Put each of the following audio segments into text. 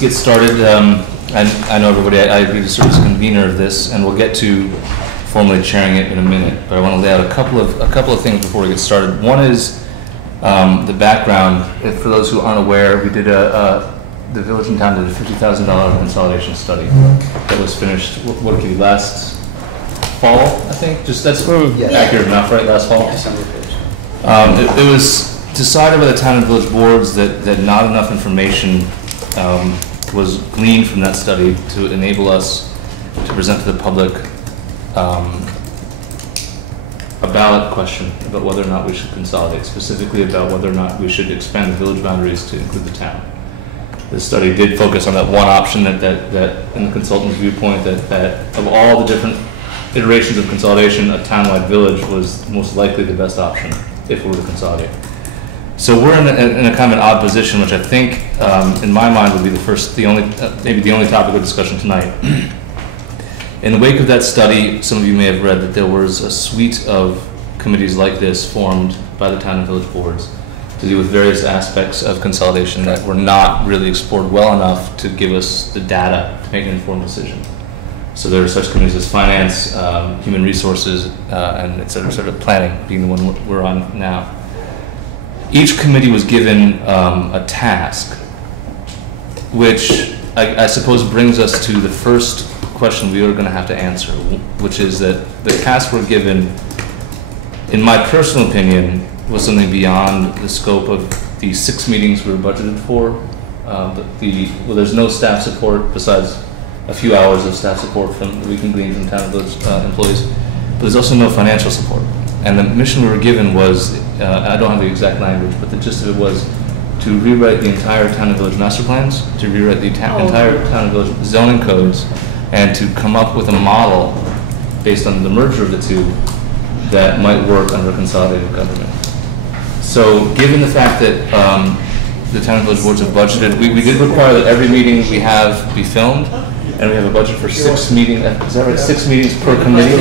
let's get started. I know everybody, I agree to serve as convener of this, and we'll get to formally chairing it in a minute, but I want to lay out a couple of things before we get started. One is the background. For those who aren't aware, we did the village and town did a $50,000 consolidation study that was finished, what did last fall, I think? Just that's accurate enough, right? Last fall? It was decided by the town and village boards that not enough information was gleaned from that study to enable us to present to the public a ballot question about whether or not we should consolidate, specifically about whether or not we should expand the village boundaries to include the town. The study did focus on that one option that in the consultant's viewpoint, that of all the different iterations of consolidation, a town-wide village was most likely the best option if we were to consolidate. So we're in a kind of an odd position, which I think, in my mind, would be maybe the only topic of discussion tonight. In the wake of that study, some of you may have read that there was a suite of committees like this formed by the town and village boards to deal with various aspects of consolidation that were not really explored well enough to give us the data to make an informed decision. So there are such committees as finance, human resources, and et cetera, sort of planning being the one we're on now. Each committee was given a task, which I suppose brings us to the first question we are going to have to answer, which is that the task we're given, in my personal opinion, was something beyond the scope of the 6 meetings we were budgeted for. Well, there's no staff support besides a few hours of staff support that we can glean from town and village employees, but there's also no financial support. And the mission we were given was, I don't have the exact language, but the gist of it was to rewrite the entire town and village master plans, to rewrite the entire town and village zoning codes, and to come up with a model based on the merger of the two that might work under consolidated government. So given the fact that the town and village boards have budgeted, we did require that every meeting we have be filmed, and we have a budget for 6 meetings, is that right, 6 meetings per committee?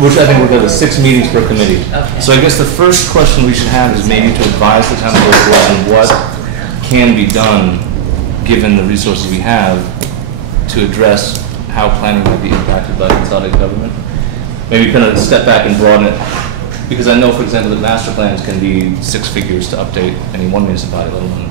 Which I think we're good with 6 meetings per committee. Okay. So I guess the first question we should have is maybe to advise the town and village boards on what can be done given the resources we have to address how planning might be impacted by consolidated government. Maybe kind of step back and broaden it, because I know, for example, that master plans can be 6 figures to update any one municipality, let alone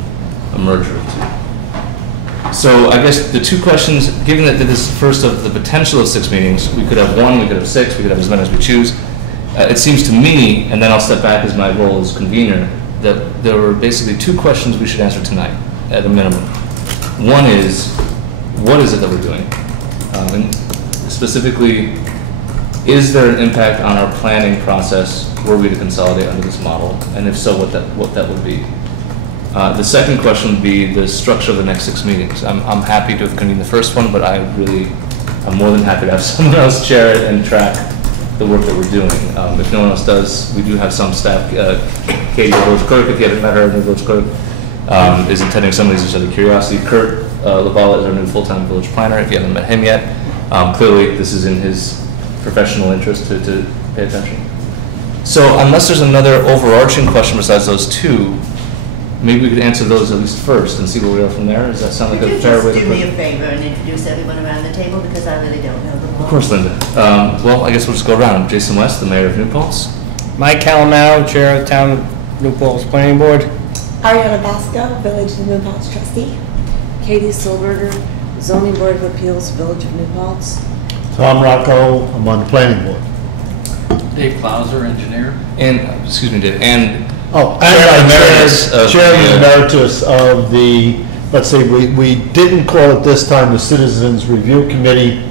a merger of 2. So I guess the 2 questions, given that this is first of the potential of 6 meetings, we could have 1, we could have 6, we could have as many as we choose. It seems to me, and then I'll step back as my role as convener, that there were basically 2 questions we should answer tonight, at a minimum. One is, what is it that we're doing? And specifically, is there an impact on our planning process were we to consolidate under this model? And if so, what that would be? The second question would be the structure of the next 6 meetings. I'm happy to have convened the first one, but I'm more than happy to have someone else chair it and track the work that we're doing. If no one else does, we do have some staff. Katie, the village clerk, if you haven't met her, the village clerk, is attending some of these just out of curiosity. Kurt Lavala is our new full-time village planner, if you haven't met him yet. Clearly, this is in his professional interest to pay attention. So unless there's another overarching question besides those 2, maybe we could answer those at least first and see where we are from there. Does that sound like a fair way to put it? Could you just do me a favor and introduce everyone around the table, because I really don't know them all. Of course, Linda. Well, I guess we'll just go around. Jason West, the mayor of New Paltz. Mike Calamaro, chair of town of New Paltz Planning Board. Ariana Basco, village of New Paltz trustee. Katie Solberger, zoning board of appeals, village of New Paltz. Tom Rocco, I'm on the planning board. Dave Klauser, engineer. And, excuse me, Dave, and Chairman Emeritus of the, let's say, we didn't call it this time the Citizens Review Committee,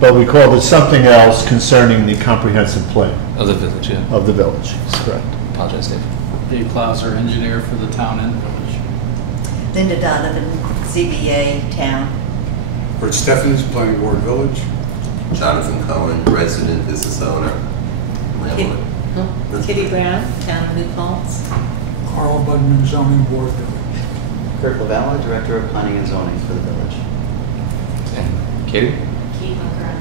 but we called it something else concerning the comprehensive plan. Of the village, yeah. Of the village, correct. Apologize, Dave. Dave Klauser, engineer for the town and village. Linda Donovan, ZBA, town. Bert Stephens, planning board, village. Jonathan Cohen, resident business owner. Kitty Brown, town of New Paltz. Carl Budman, zoning board, village. Kurt Lavalla, director of planning and zoning for the village. And Katie? Kate Bunker,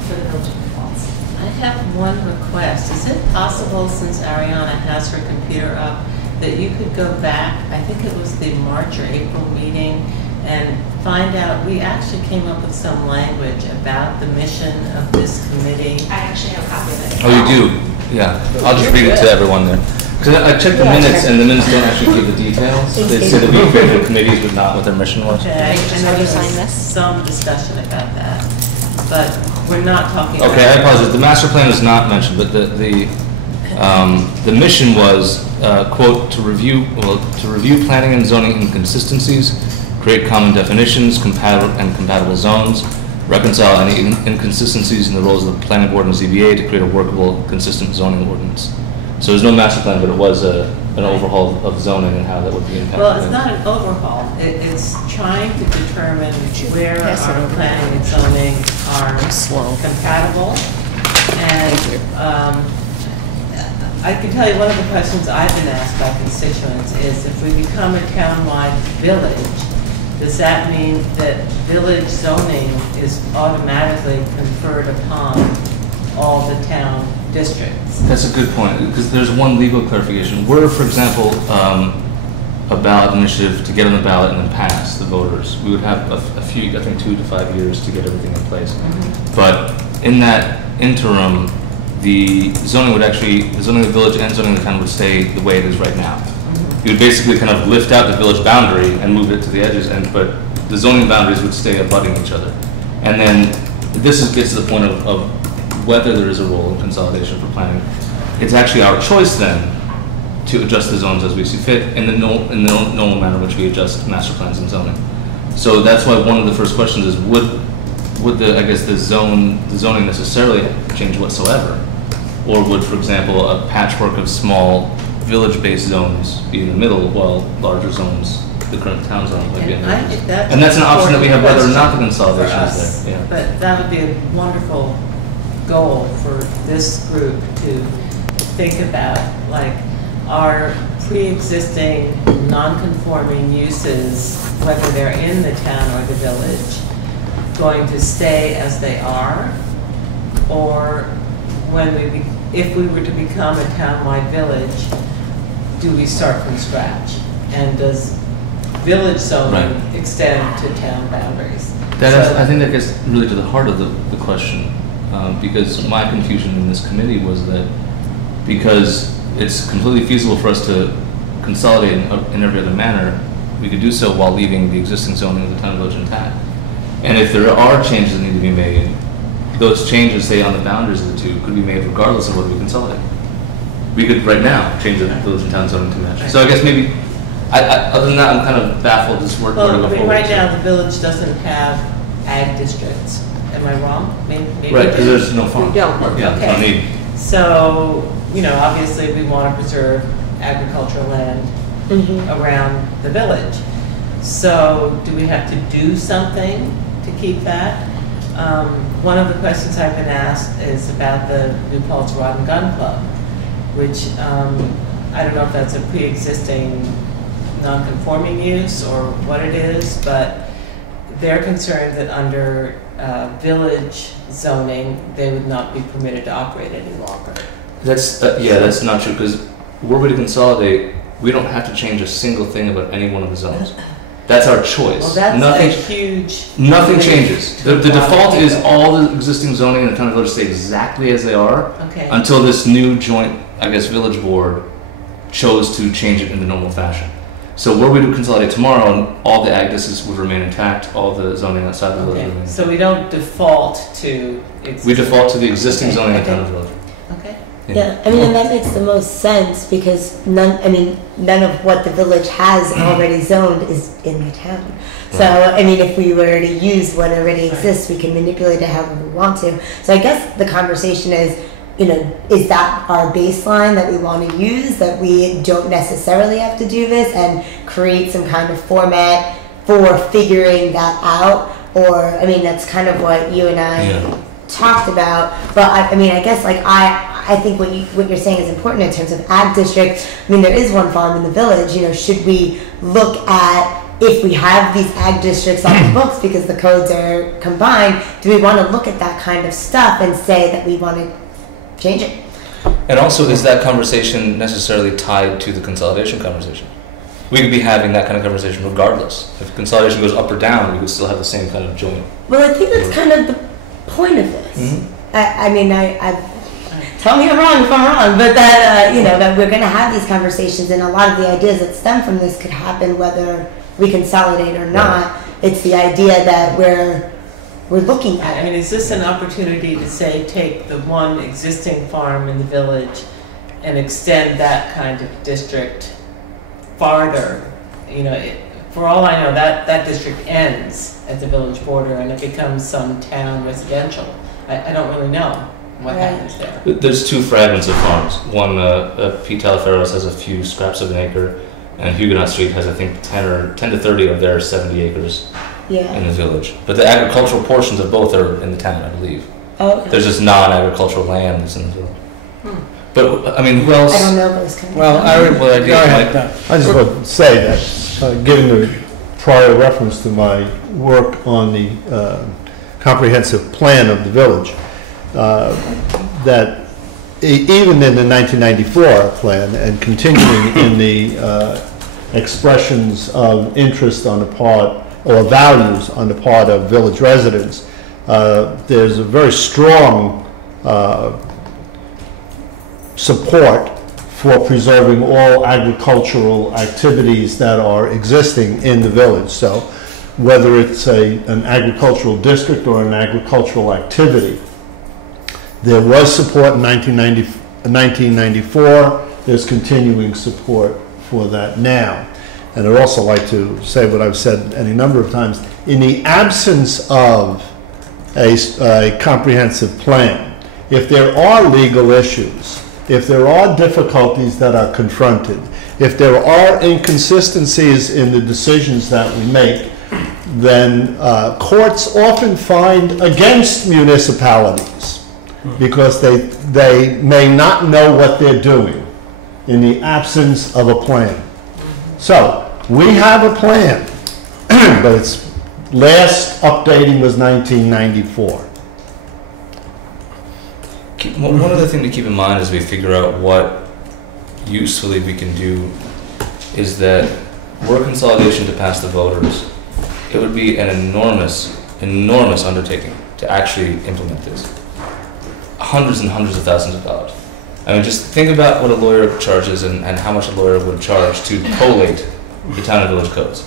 for the village of New Paltz. I have one request. Is it possible, since Ariana has her computer up, that you could go back, I think it was the March or April meeting, find out, we actually came up with some language about the mission of this committee. I actually have a copy of it. Oh, you do? Yeah. I'll just read it to everyone then. Because I checked the minutes, and the minutes don't actually give the details. They say that we created committees, but not what their mission was. Okay, and there was some discussion about that, but we're not talking about. Okay, I apologize. The master plan is not mentioned, but the mission was, quote, to review planning and zoning inconsistencies, create common definitions, compatible zones, reconcile any inconsistencies in the roles of the planning board and ZBA to create a workable, consistent zoning ordinance. So there's no master plan, but it was an overhaul of zoning and how that would be impacted. Well, it's not an overhaul. It's trying to determine where our planning and zoning are compatible. And I can tell you one of the questions I've been asked by constituents is, if we become a townwide village, does that mean that village zoning is automatically conferred upon all the town districts? That's a good point, because there's one legal clarification. We're, for example, a ballot initiative to get on the ballot and then pass the voters. We would have a few, I think 2 to 5 years to get everything in place. But in that interim, the zoning would actually, the zoning of the village and zoning of the town would stay the way it is right now. You would basically kind of lift out the village boundary and move it to the edges, but the zoning boundaries would stay abutting each other. And then gets to the point of whether there is a role in consolidation for planning. It's actually our choice then to adjust the zones as we see fit in the normal manner in which we adjust master plans and zoning. So that's why one of the first questions is, would the zoning necessarily change whatsoever? Or would, for example, a patchwork of small village-based zones be in the middle, while larger zones, the current town zone, might be in the middle? And that's an option that we have, whether or not the consolidation is there. Yeah. But that would be a wonderful goal for this group to think about, like, are pre-existing non-conforming uses, whether they're in the town or the village, going to stay as they are, or if we were to become a townwide village, do we start from scratch? And does village zoning extend to town boundaries? I think that gets really to the heart of the question, because my confusion in this committee was that because it's completely feasible for us to consolidate in every other manner, we could do so while leaving the existing zoning of the town village intact. And if there are changes that need to be made, those changes, say, on the boundaries of the two, could be made regardless of whether we consolidate. We could, right now, change the village and town zoning to match. So I guess maybe, other than that, I'm kind of baffled this word. Well, I mean, right now, the village doesn't have ag districts. Am I wrong? Maybe right, because there's no farm. We don't. Yeah, okay. No need. So, obviously, we want to preserve agricultural land around the village. So, do we have to do something to keep that? One of the questions I've been asked is about the New Paltz Rod and Gun Club, which I don't know if that's a pre-existing non-conforming use or what it is, but they're concerned that under village zoning, they would not be permitted to operate any longer. That's not true, because were we to consolidate, we don't have to change a single thing about any one of the zones. That's our choice. Well, that's a huge... Nothing changes. The default is all the existing zoning in the town of village stay exactly as they are until this new joint, village board chose to change it in the normal fashion. So were we to consolidate tomorrow, all the ag districts would remain intact, all the zoning outside the village would remain. So we don't default to... We default to the existing zoning in the town of village. Okay. Yeah, and that makes the most sense because none of what the village has already zoned is in the town. So, if we were to use what already exists, we can manipulate it however we want to. So I guess the conversation is, is that our baseline that we want to use, that we don't necessarily have to do this and create some kind of format for figuring that out? Or, that's kind of what you and I talked about. But I guess I think what you're saying is important in terms of ag districts. There is one farm in the village. Should we look at, if we have these ag districts on the books because the codes are combined, do we want to look at that kind of stuff and say that we want to change it? And also, is that conversation necessarily tied to the consolidation conversation? we could be having that kind of conversation regardless. If consolidation goes up or down, we would still have the same kind of joint. Well, I think that's kind of the point of this. Mm-hmm. I mean, tell me I'm wrong if I'm wrong, but that, you know, that we're going to have these conversations, and a lot of the ideas that stem from this could happen whether we consolidate or not. It's the idea that we're looking at. I mean, is this an opportunity to say, take the one existing farm in the village and extend that kind of district farther? You know, for all I know, that district ends at the village border and it becomes some town residential. I don't really know what happens there. There's two fragments of farms. One, Pete Talaferro's has a few scraps of an acre, and Huguenot Street has, I think, 10 to 30 of their 70 acres in the village. But the agricultural portions of both are in the town, I believe. Oh, okay. There's just non-agricultural land that's in the village. But, I mean, who else? I don't know those kind of Well, I would, Well, I do, go ahead. Mike. I just want to say that, given the prior reference to my work on the comprehensive plan of the village, that even in the 1994 plan and continuing in the expressions of interest on the part, or values on the part of village residents, there's a very strong support for preserving all agricultural activities that are existing in the village. So whether it's an agricultural district or an agricultural activity, there was support in 1994, there's continuing support for that now. And I'd also like to say what I've said any number of times, in the absence of a comprehensive plan, if there are legal issues, if there are difficulties that are confronted, if there are inconsistencies in the decisions that we make, then courts often find against municipalities because they may not know what they're doing in the absence of a plan. So we have a plan, but its last updating was 1994. One other thing to keep in mind as we figure out what usefully we can do is that were consolidation to pass the voters, it would be an enormous undertaking to actually implement this. Hundreds and hundreds of thousands of dollars. I mean, just think about what a lawyer charges and how much a lawyer would charge to collate the town and village codes.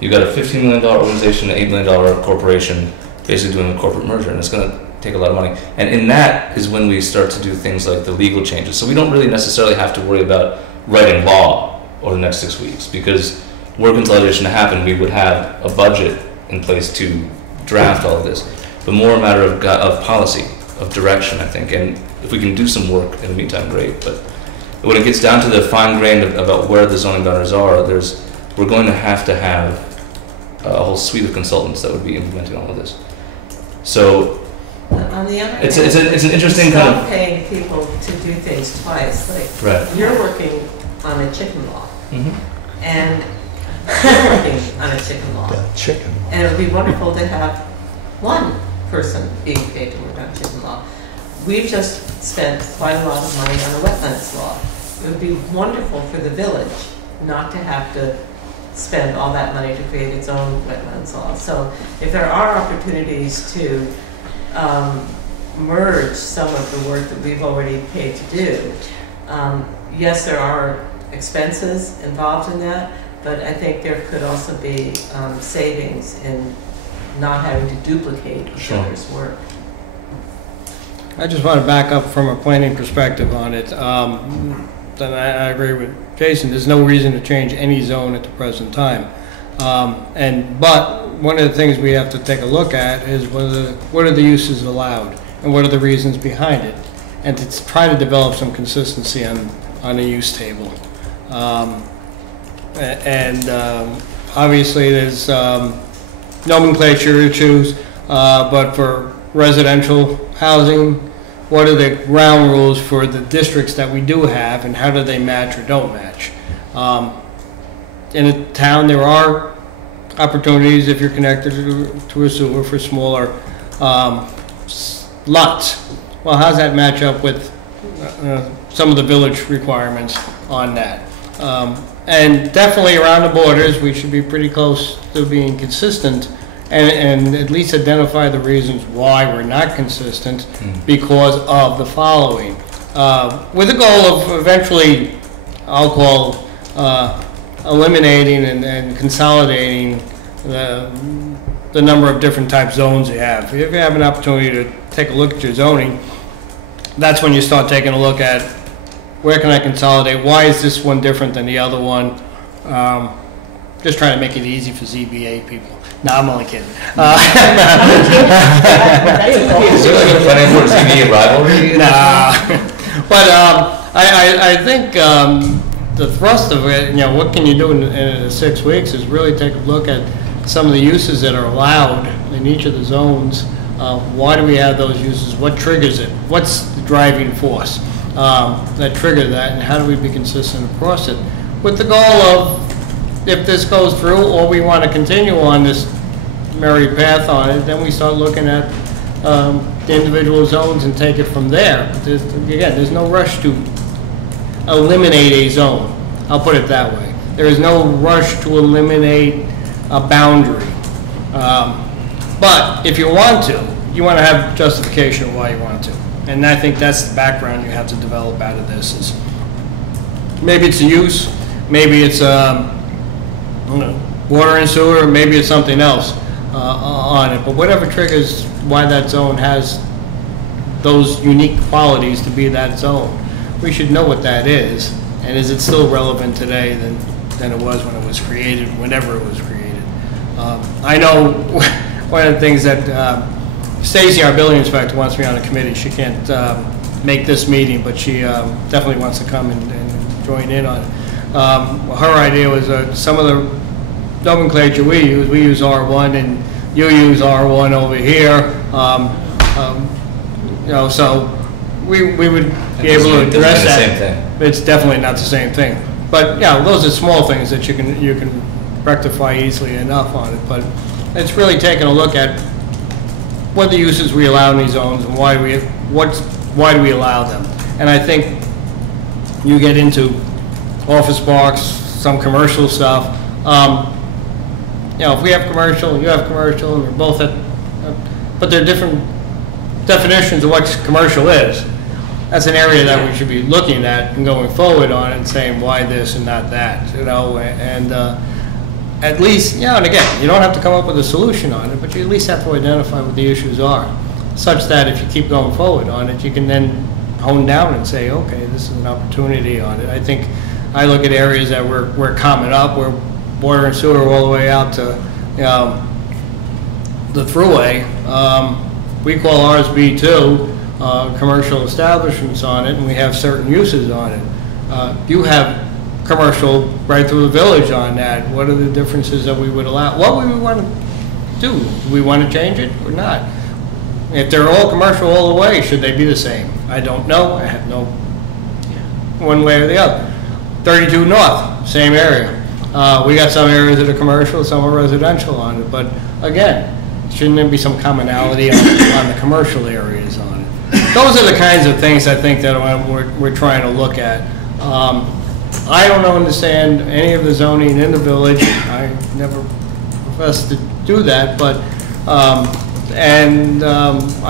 You've got a $15 million organization, an $8 million corporation, basically doing a corporate merger, and it's going to take a lot of money. And in that is when we start to do things like the legal changes. So we don't really necessarily have to worry about writing law over the next 6 weeks, because were consolidation to happen, we would have a budget in place to draft all of this. But more a matter of policy, of direction, I think. And if we can do some work in the meantime, great. But when it gets down to the fine grain about where the zoning boundaries are, we're going to have a whole suite of consultants that would be implementing all of this. So on the other hand, it's an interesting kind of paying people to do things twice. Like you're working on a chicken law, and you're working on a chicken law. And it would be wonderful to have one person being paid to work on chicken law. We've just spent quite a lot of money on a wetlands law. It would be wonderful for the village not to have to spend all that money to create its own wetlands law. So if there are opportunities to merge some of the work that we've already paid to do, yes, there are expenses involved in that, but I think there could also be savings in not having to duplicate each other's work. I just want to back up from a planning perspective on it. Then I agree with Jason. There's no reason to change any zone at the present time. But one of the things we have to take a look at is what are the uses allowed and what are the reasons behind it, and to try to develop some consistency on a use table. Obviously there's nomenclature issues, but for residential housing, what are the ground rules for the districts that we do have, and how do they match or don't match? In a town, there are opportunities if you're connected to a sewer for smaller lots. Well, how does that match up with some of the village requirements on that? And definitely around the borders, we should be pretty close to being consistent and at least identify the reasons why we're not consistent because of the following. With the goal of eventually, I'll call, eliminating and consolidating the number of different type zones you have. If you have an opportunity to take a look at your zoning, that's when you start taking a look at where can I consolidate, why is this one different than the other one. Just trying to make it easy for ZBA people. No, I'm only kidding. Is there like a planning board ZBA rivalry? Nah. But I think the thrust of it, what can you do in 6 weeks is really take a look at some of the uses that are allowed in each of the zones. Why do we have those uses? What triggers it? What's the driving force that trigger that, and how do we be consistent across it? With the goal of, if this goes through, or we want to continue on this merry path on it, then we start looking at the individual zones and take it from there. Again, there's no rush to eliminate a zone. I'll put it that way. There is no rush to eliminate a boundary. But if you want to have justification of why you want to. And I think that's the background you have to develop out of this. Is maybe it's a use, maybe it's water and sewer, maybe it's something else on it. But whatever triggers why that zone has those unique qualities to be that zone, we should know what that is. And is it still relevant today than it was when it was created, whenever it was created? I know one of the things that Stacy, our building inspector, wants me on the committee. She can't make this meeting, but she definitely wants to come and join in on it. Her idea was some of the nomenclature we use R1 and you use R1 over here. So we would be able to address that. Same thing. It's definitely not the same thing. But yeah, those are small things that you can rectify easily enough on it. But it's really taking a look at what the uses we allow in these zones and why do we allow them. And I think you get into office parks, some commercial stuff. If we have commercial, you have commercial, and they're both but they're different definitions of what commercial is. That's an area that we should be looking at and going forward on and saying why this and not that, and at least, and again, you don't have to come up with a solution on it, but you at least have to identify what the issues are, such that if you keep going forward on it, you can then hone down and say, okay, this is an opportunity on it. I think I look at areas that we're common up, where water and sewer all the way out to the thruway. We call ours B2, commercial establishments on it, and we have certain uses on it. You have commercial right through the village on that. What are the differences that we would allow? What would we want to do? Do we want to change it or not? If they're all commercial all the way, should they be the same? I don't know. I have no one way or the other. 32 North, same area. We got some areas that are commercial, some are residential on it. But again, shouldn't there be some commonality on the commercial areas on it? Those are the kinds of things I think that we're trying to look at. I don't understand any of the zoning in the village. I never professed to do that, but I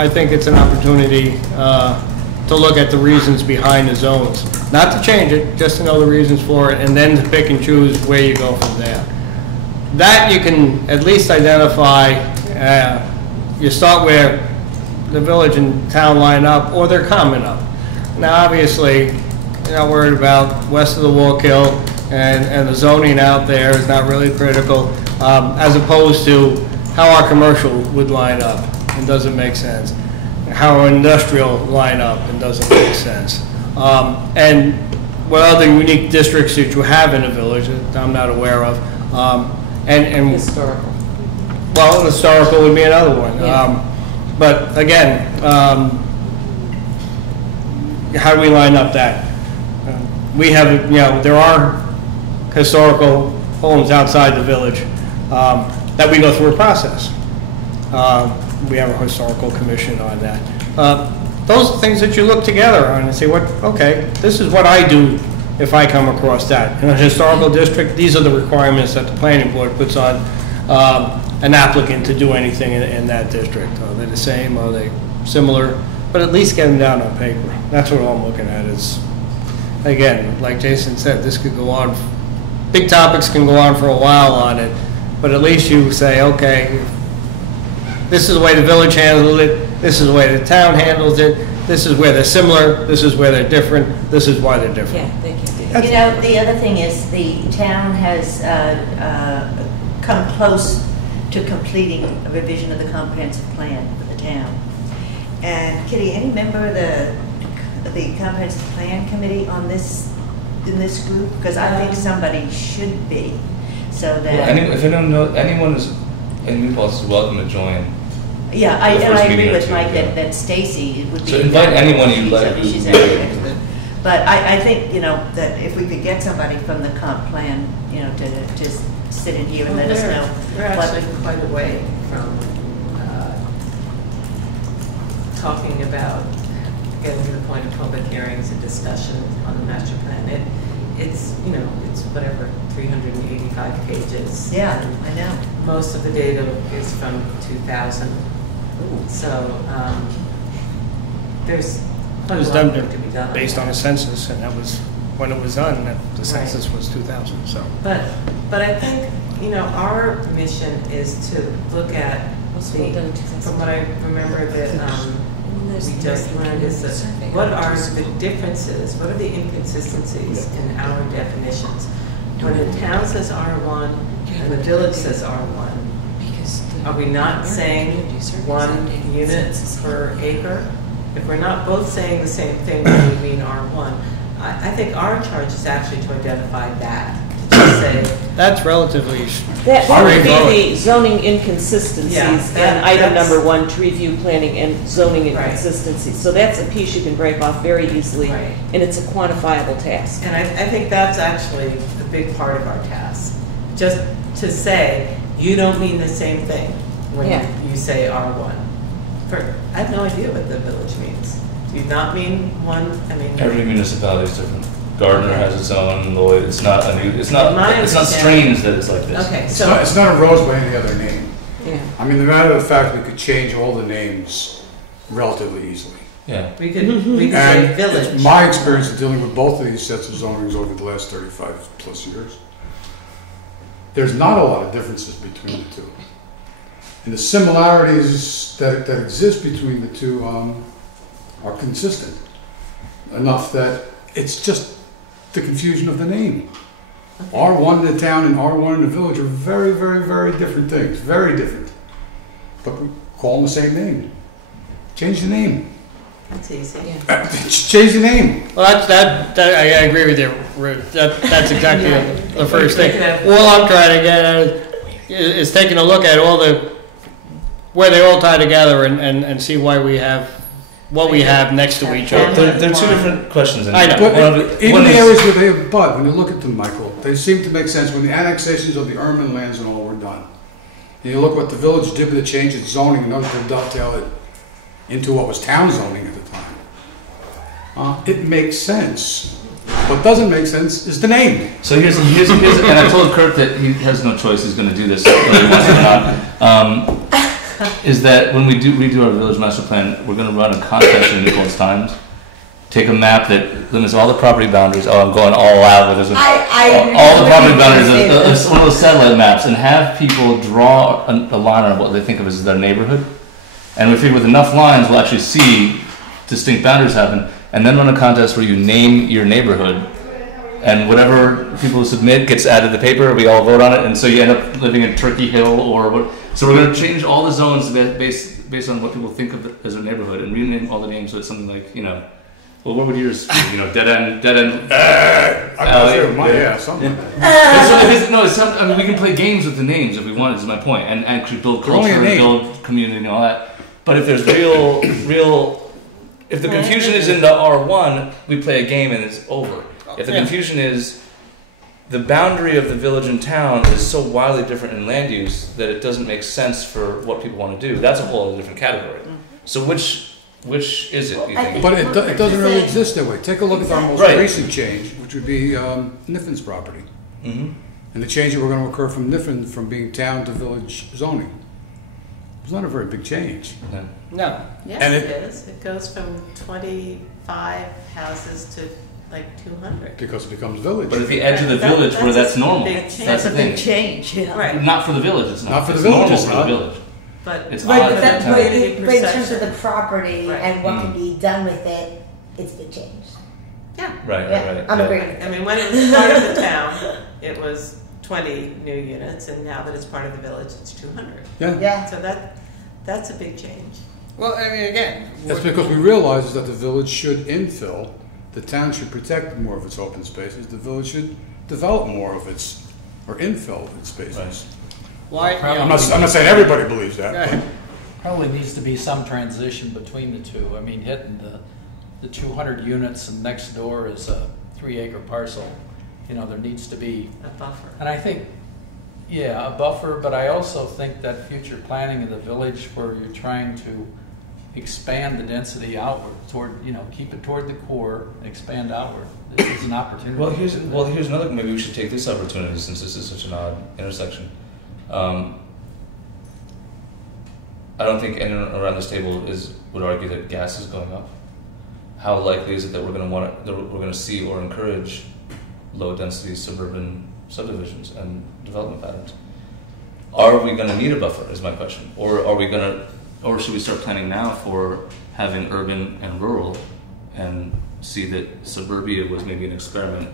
think it's an opportunity to look at the reasons behind the zones. Not to change it, just to know the reasons for it, and then to pick and choose where you go from there. That you can at least identify. You start where the village and town line up, or they're common up. Now, obviously, you're not worried about west of the Wallkill, and the zoning out there is not really critical, as opposed to how our commercial would line up and doesn't make sense, how our industrial line up and doesn't make sense, and what other unique districts that you have in the village that I'm not aware of, and Historical. well, historical would be another one. Yeah. But again, how do we line up that? We have, there are historical homes outside the village that we go through a process. We have a historical commission on that. Those are things that you look together on and say, okay, this is what I do if I come across that. In a historical district, these are the requirements that the planning board puts on an applicant to do anything in that district. Are they the same? Are they similar? But at least get them down on paper. That's what I'm looking at is, again, like Jason said, this could go on, big topics can go on for a while on it, but at least you say, okay, this is the way the village handles it, this is the way the town handles it, this is where they're similar, this is where they're different, this is why they're different. Yeah, thank you. You know, the other thing is the town has come close to completing a revision of the comprehensive plan for the town. And Kitty, any member of the comprehensive plan committee on this, in this group? Because I think somebody should be, so that. If anyone knows, anyone is, and New Paltz is welcome to join. Yeah, I agree with Mike that Stacy would be. So invite anyone you'd like. She's an expert. But I think, you know, that if we could get somebody from the comp plan, you know, to just sit in here and let us know. We're actually quite away from talking about getting to the point of public hearings and discussion on the master plan. It's, you know, it's whatever, 385 pages. Yeah, I know. Most of the data is from 2000. So there's It was a lot done of work to be done. based on a census, and that was when it was done, that the census was 2000, so. But I think, you know, our mission is to look at from what I remember that we just learned is that what are the differences, what are the inconsistencies in our definitions? When the town says R1 and the village says R1, are we not saying 1 unit per acre? If we're not both saying the same thing, then we mean R1. I think our charge is actually to identify that. To just say, That's relatively That would be straightforward. the zoning inconsistencies, Yeah, and item that's- number 1, to review planning and zoning Right. inconsistencies. So that's a piece you can break off very easily, Right. and it's a quantifiable task. and I think that's actually a big part of our task. Just to say, you don't mean the same thing when Yeah. you say R1. I have no idea what the village means. Do you not mean one? I mean, Every municipality is different. Gardner has its own, Lloyd, it's not My strange that it's like this. okay, It's so, not a rose by any other name. Yeah. I mean, the matter of the fact, we could change all the names relatively easily. Yeah. we could say And village. it's my experience of dealing with both of these sets of zonings over the last 35 plus years. There's not a lot of differences between the two. And the similarities that exist between the two are consistent enough that it's just the confusion of the name. R1 in the town and R1 in the village are very, very, very different things, very different. But we call them the same name. Change the name. That's easy. Change the name. Well, that I agree with you, Ruth. That's exactly Yeah. the first thing. Take it out. All I'm trying to get at is taking a look at where they all tie together and see why we have what we have next to each Well, other. there are two different questions in I there. know. But even the areas where they have bud, when you look at them, Michael, they seem to make sense when the annexations of the urban lands and all were done. And you look what the village did with the change in zoning in order to dovetail it into what was town zoning at the time. It makes sense. What doesn't make sense is the name. So here's and I told Kurt that he has no choice, he's gonna do this whether he wants it or not. Is that when we redo our village master plan, we're gonna run a contest in New Paltz Times. Take a map that limits all the property boundaries. Oh, I'm going all out with this. All the property boundaries, one of those satellite maps, and have people draw a line on what they think of as their neighborhood. And we figure with enough lines, we'll actually see distinct boundaries happen. And then run a contest where you name your neighborhood, and whatever people submit gets added to the paper. We all vote on it, and so you end up living in Turkey Hill or what. So we're going to change all the zones based on what people think of as a neighborhood, and rename all the names so it's something like, you know, well, what would yours be? You know, dead end. Yeah, something like that. I mean, we can play games with the names if we want. Is my point, and actually build They're only culture, a and name. build community, and all that. But if there's real. If the confusion is in the R1, we play a game and it's over. If the confusion is the boundary of the village and town is so wildly different in land use that it doesn't make sense for what people want to do, that's a whole other different category. So which Which is it, do you I think? But it doesn't really exist that way. Take a look at our most Right. recent change, which would be Niffin's property. Mhm. And the change that we're going to occur from Niffin from being town to village zoning. It's not a very big change. No. No. Yes, And it it- is. It goes from 25 houses to like 200. Because it becomes village. But at the edge of the That- village where that's that's a normal, big that's change. the That's a big thing. change, yeah. Right. Not for the village, it's not. Not for the It's village, normal it's for not. the village. But It's But, odd but, that but, town. but in terms of the property Right. and what can Mm. be done with it, it's been changed. yeah. Right, Yeah, right, right. I'm yeah. agreeing. I mean, when it was part of the town, it was 20 new units, and now that it's part of the village, it's 200. Yeah. Yeah. So that's a big change. Well, I mean, again. That's because we realize that the village should infill, the town should protect more of its open spaces, the village should develop more of its, or infill its spaces. Why? I'm not saying everybody believes that, Go but ahead. Probably needs to be some transition between the two. I mean, hitting the 200 units and next door is a 3-acre parcel. You know, there needs to be, A buffer. and I think, yeah, a buffer, but I also think that future planning of the village where you're trying to expand the density outward toward, you know, keep it toward the core, expand outward. This is an opportunity. Well, here's another. Maybe we should take this opportunity since this is such an odd intersection. I don't think anyone around this table would argue that gas is going up. How likely is it that we're going to see or encourage low density suburban subdivisions and development patterns? Are we going to need a buffer? Is my question, or should we start planning now for having urban and rural, and see that suburbia was maybe an experiment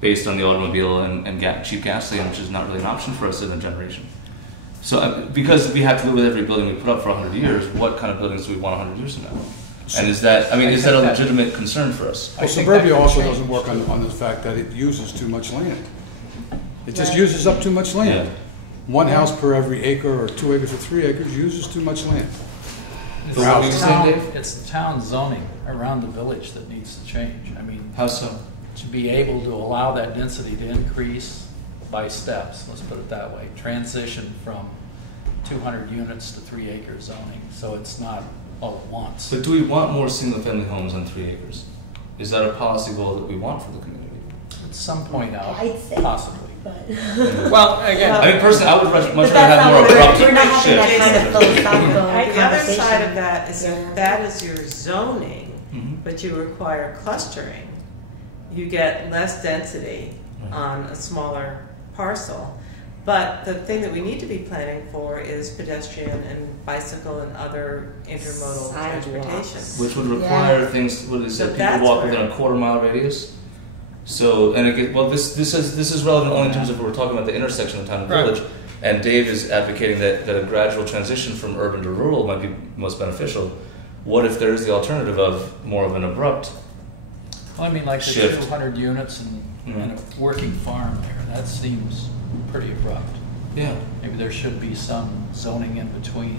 based on the automobile and cheap gasoline, which is not really an option for us in a generation. So because we have to live with every building we put up for 100 years, what kind of buildings do we want 100 years from now? And is that a legitimate concern for us? well, suburbia also doesn't work on the fact that it uses too much land. It just uses up too much land. Yeah. One house per every acre, or 2 acres or 3 acres, uses too much land. It's For houses. the town- it's the town zoning around the village that needs to change. I mean, How so? to be able to allow that density to increase by steps, let's put it that way, transition from 200 units to 3-acre zoning, so it's not all at once. But do we want more single-family homes on 3 acres? Is that a policy goal that we want for the community? At some point out, I'd say. possibly. But, Well, again. I mean, personally, I would much but rather that's have not more what abrupt we're not having that shift. kind of philosophical The other conversation. side of that is Yeah. if that is your zoning, Mhm. but you require clustering, you get less density on a smaller parcel. But the thing that we need to be planning for is pedestrian and bicycle and other intermodal Sidewalks. transportation. Which would require things, what is So it, people that's walk where- within a quarter-mile radius? So, and again, well, this is relevant only in terms of we're talking about the intersection of town and Right. village. And Dave is advocating that a gradual transition from urban to rural might be most beneficial. What if there is the alternative of more of an abrupt? Well, I mean, like the Shift. 200 units and a working farm there, that seems pretty abrupt. Yeah. Maybe there should be some zoning in between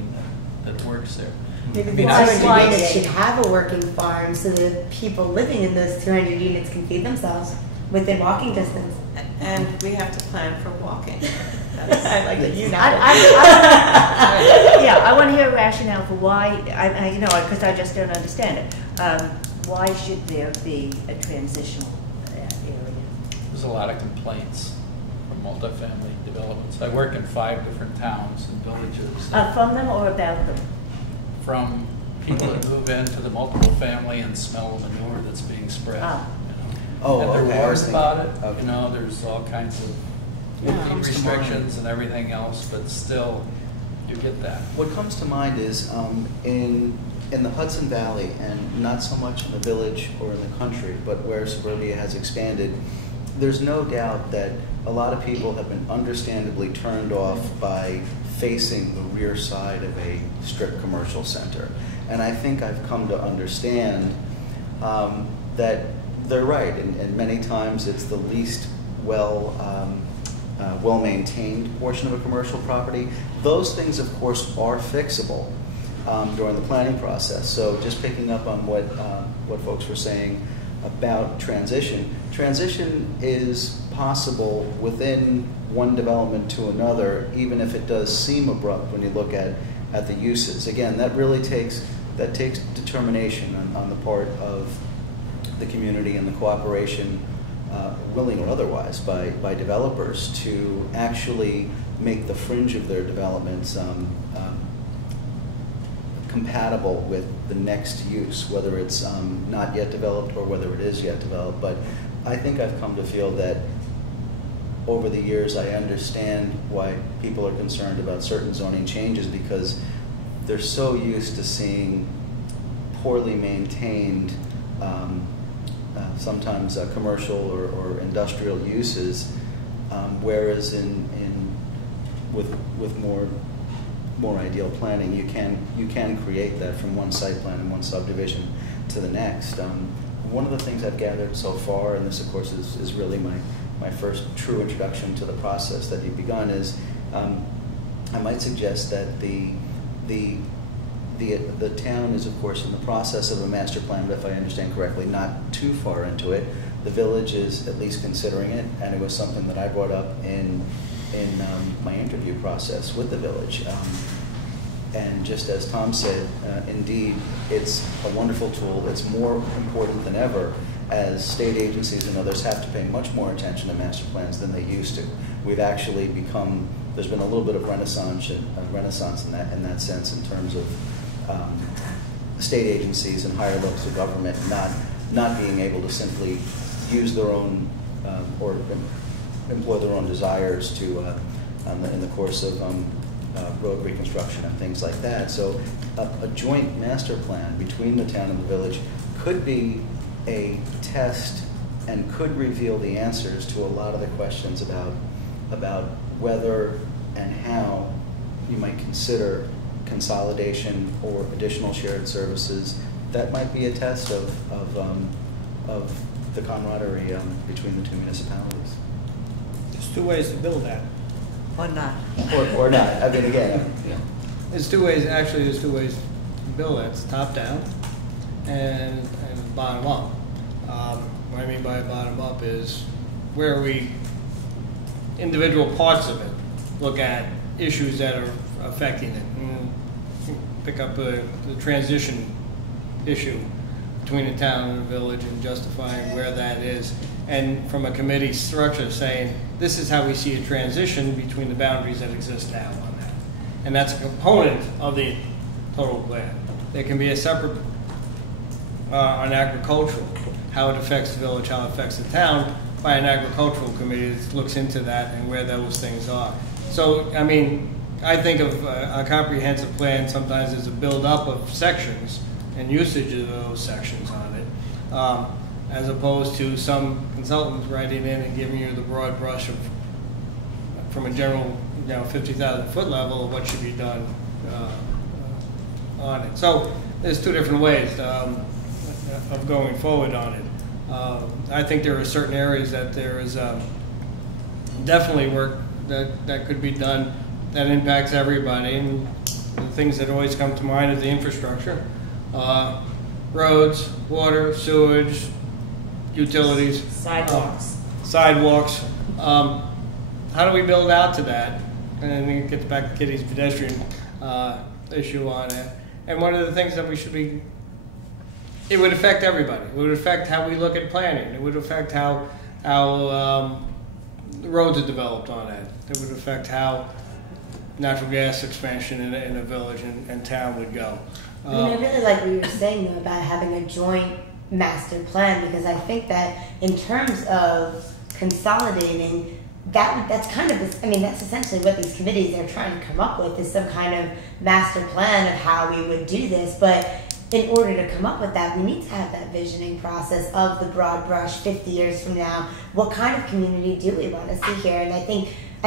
that works there. Maybe I mean, the I town see unit it. should have a working farm so the people living in those 200 units can feed themselves within walking distance. And we have to plan for walking. I like that you know. Yeah, I want to hear a rationale for why, because I just don't understand it. Why should there be a transitional area? There's a lot of complaints from multifamily developments. I work in 5 different towns and villages. From them or about them? From people that move into the multiple family and smell the manure that's being spread. Ah. You know. Oh, and okay, they're I worried was thinking- about it. okay. You know, there's all kinds of restrictions and everything else, but still, you get that. What comes to mind is in the Hudson Valley, and not so much in the village or in the country, but where suburbia has expanded, there's no doubt that a lot of people have been understandably turned off by facing the rear side of a strip commercial center. And I think I've come to understand that they're right, and many times it's the least well-maintained portion of a commercial property. Those things, of course, are fixable during the planning process. So just picking up on what folks were saying about transition. Transition is possible within one development to another, even if it does seem abrupt when you look at the uses. Again, that really takes that takes determination on the part of the community and the cooperation, willing or otherwise, by developers to actually make the fringe of their developments compatible with the next use, whether it's not yet developed or whether it is yet developed. But I think I've come to feel that over the years I understand why people are concerned about certain zoning changes, because they're so used to seeing poorly maintained, sometimes commercial or industrial uses, whereas with more ideal planning, you can create that from one site plan and one subdivision to the next. One of the things I've gathered so far, and this of course is really my first true introduction to the process that you've begun, is I might suggest that the town is of course in the process of a master plan, but if I understand correctly, not too far into it. The village is at least considering it, and it was something that I brought up in my interview process with the village. And just as Tom said, indeed, it's a wonderful tool. It's more important than ever, as state agencies and others have to pay much more attention to master plans than they used to. We've actually become, there's been a little bit of renaissance in that sense, in terms of state agencies and higher levels of government not being able to simply use their own or employ their own desires to in the course of road reconstruction and things like that. So a joint master plan between the town and the village could be a test and could reveal the answers to a lot of the questions about whether and how you might consider consolidation or additional shared services. That might be a test of the camaraderie between the two municipalities. There's two ways to build that. Or not. Or not. I mean, again, There's two ways, actually, there's two ways to build that. It's top down and bottom up. What I mean by bottom up is where we, individual parts of it, look at issues that are affecting it. Pick up the transition issue between the town and the village and justifying where that is. And from a committee structure saying, this is how we see a transition between the boundaries that exist now on that. And that's a component of the total plan. There can be a separate on agricultural, how it affects the village, how it affects the town, by an agricultural committee that looks into that and where those things are. So, I mean, I think of a comprehensive plan sometimes as a build-up of sections and usage of those sections on it, as opposed to some consultants writing in and giving you the broad brush of, from a general, 50,000 foot level of what should be done on it. So there's two different ways of going forward on it. I think there are certain areas that there is definitely work that could be done that impacts everybody, and the things that always come to mind is the infrastructure, roads, water, sewage, utilities, Sidewalks. sidewalks. How do we build out to that? And then it gets back to Kitty's pedestrian issue on it. And one of the things that we should be, it would affect everybody. It would affect how we look at planning. It would affect how the roads are developed on it. It would affect how natural gas expansion in a village and town would go. I mean, I really like what you were saying though about having a joint master plan, because I think that in terms of consolidating, that's kind of this, I mean, that's essentially what these committees are trying to come up with, is some kind of master plan of how we would do this. But in order to come up with that, we need to have that visioning process of the broad brush 50 years from now. What kind of community do we want to see here? And I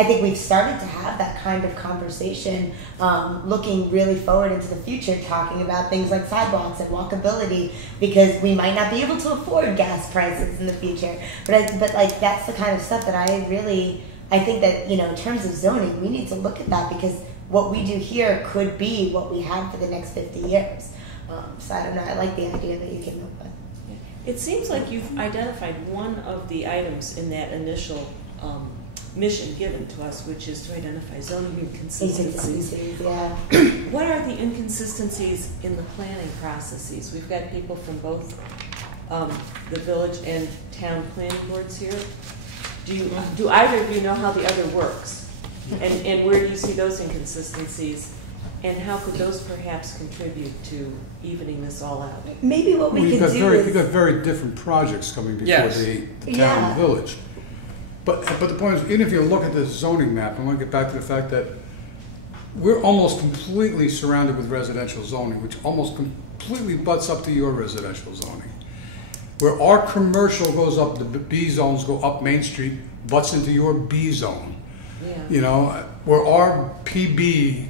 think we've started to have that kind of conversation, looking really forward into the future, talking about things like sidewalks and walkability, because we might not be able to afford gas prices in the future. But like, that's the kind of stuff that I think that, in terms of zoning, we need to look at that, because what we do here could be what we have for the next 50 years. So I don't know, I like the idea that you came up with. It seems like you've identified one of the items in that initial mission given to us, which is to identify zoning inconsistencies. Yeah. What are the inconsistencies inconsistencies in the planning processes? We've got people from both the village and town planning boards here. Do either of you know how the other works? And where do you see those inconsistencies? And how could those perhaps contribute to evening this all out? Maybe what we You've could do is... you've got very different projects coming before Yes. the town and village. But the point is, even if you look at the zoning map, I want to get back to the fact that we're almost completely surrounded with residential zoning, which almost completely butts up to your residential zoning. Where our commercial goes up, the B zones go up Main Street, butts into your B zone. Yeah. You know, where our PB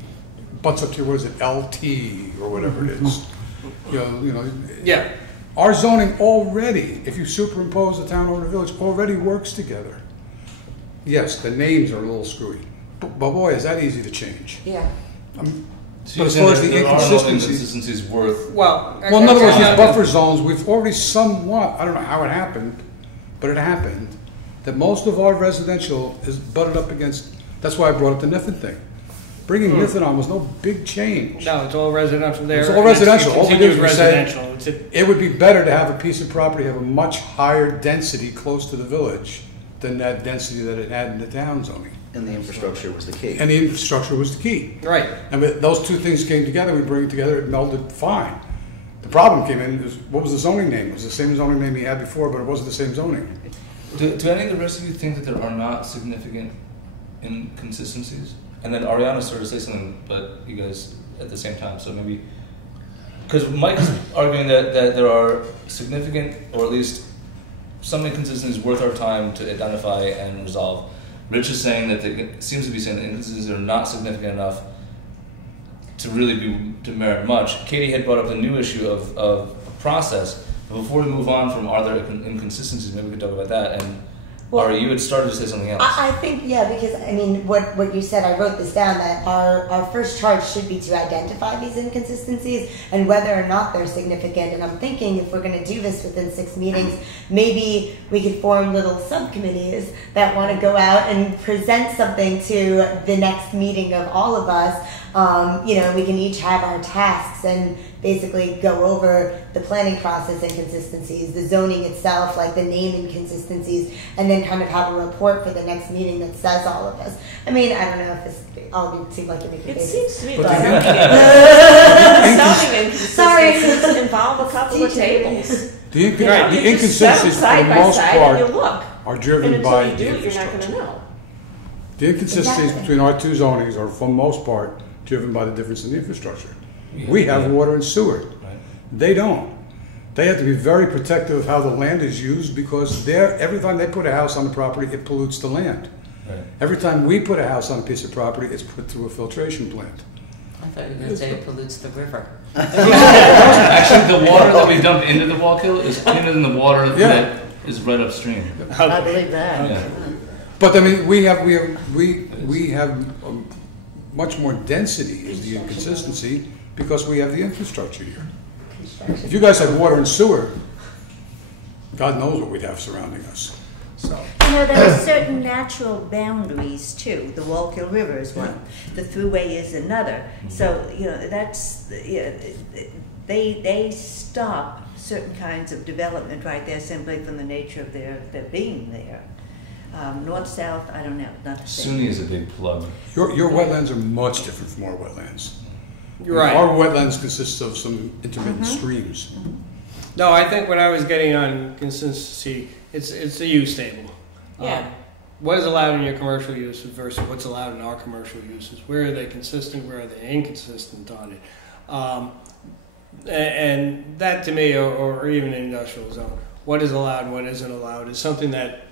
butts up to your, what is it, LT or whatever it is. You know. Yeah. Our zoning already, if you superimpose the town over the village, already works together. Yes, the names are a little screwy, but boy, is that easy to change. Yeah. So But as far as the there are no inconsistencies, inconsistencies worth. Well, well, in other words, these buffer zones, we've already somewhat, I don't know how it happened, but it happened, that most of our residential is butted up against, that's why I brought up the Niffen thing. Bringing Niffen on was no big change. No, it's all residential there. It's all and residential. All we did continued was say, residential. It's a- it would be better to have a piece of property have a much higher density close to the village than that density that it had in the town zoning. And the infrastructure was the key. And the infrastructure was the key. Right. And those two things came together, we bring it together, it melded fine. The problem came in, what was the zoning name? It was the same zoning name he had before, but it wasn't the same zoning. Do any of the rest of you think that there are not significant inconsistencies? And then Ariana started to say something, but you guys at the same time, so maybe... Because Mike's arguing that there are significant, or at least some inconsistencies worth our time to identify and resolve. Rich is saying that seems to be saying that inconsistencies are not significant enough to really to merit much. Katie had brought up the new issue of process. But before we move on from are there inconsistencies, maybe we could talk about that. And Well, Ari, you had started to say something else. I think, yeah, because, I mean, what you said, I wrote this down, that our first charge should be to identify these inconsistencies and whether or not they're significant. And I'm thinking if we're going to do this within 6 meetings, maybe we could form little subcommittees that want to go out and present something to the next meeting of all of us. We can each have our tasks and basically go over the planning process inconsistencies, the zoning itself, like the name inconsistencies, and then kind of have a report for the next meeting that says all of this. I mean, I don't know if this all seems like It seems to me But like the zoning inconsistencies involve a couple of tables. The You just set them inconsistencies, for side the by most side and you part, look. are And driven by until you the do it, you're not going to infrastructure. know. The inconsistencies Exactly. between our two zonings are, for the most part, driven by the difference in the infrastructure. We have water and sewer. Right. They don't. They have to be very protective of how the land is used because every time they put a house on the property, it pollutes the land. Right. Every time we put a house on a piece of property, it's put through a filtration plant. I thought you were going to say it pollutes the river. Actually, the water that we dump into the Wallkill is cleaner than the water that is right upstream. I believe that. Yeah. But I mean, we have much more density is the inconsistency because we have the infrastructure here. If you guys had water and sewer, God knows what we'd have surrounding us. There are certain natural boundaries too. The Wallkill River is one. The Thruway is another. So that's they stop certain kinds of development right there simply from the nature of their being there. North south, I don't know, not the same. SUNY is a big plug. Your wetlands are much different from our wetlands. You're right. Our wetlands consist of some intermittent streams. No, I think what I was getting on consistency, it's a use table. Yeah. What is allowed in your commercial uses versus what's allowed in our commercial uses? Where are they consistent? Where are they inconsistent on it? And that to me, or even an industrial zone, what is allowed and what isn't allowed is something that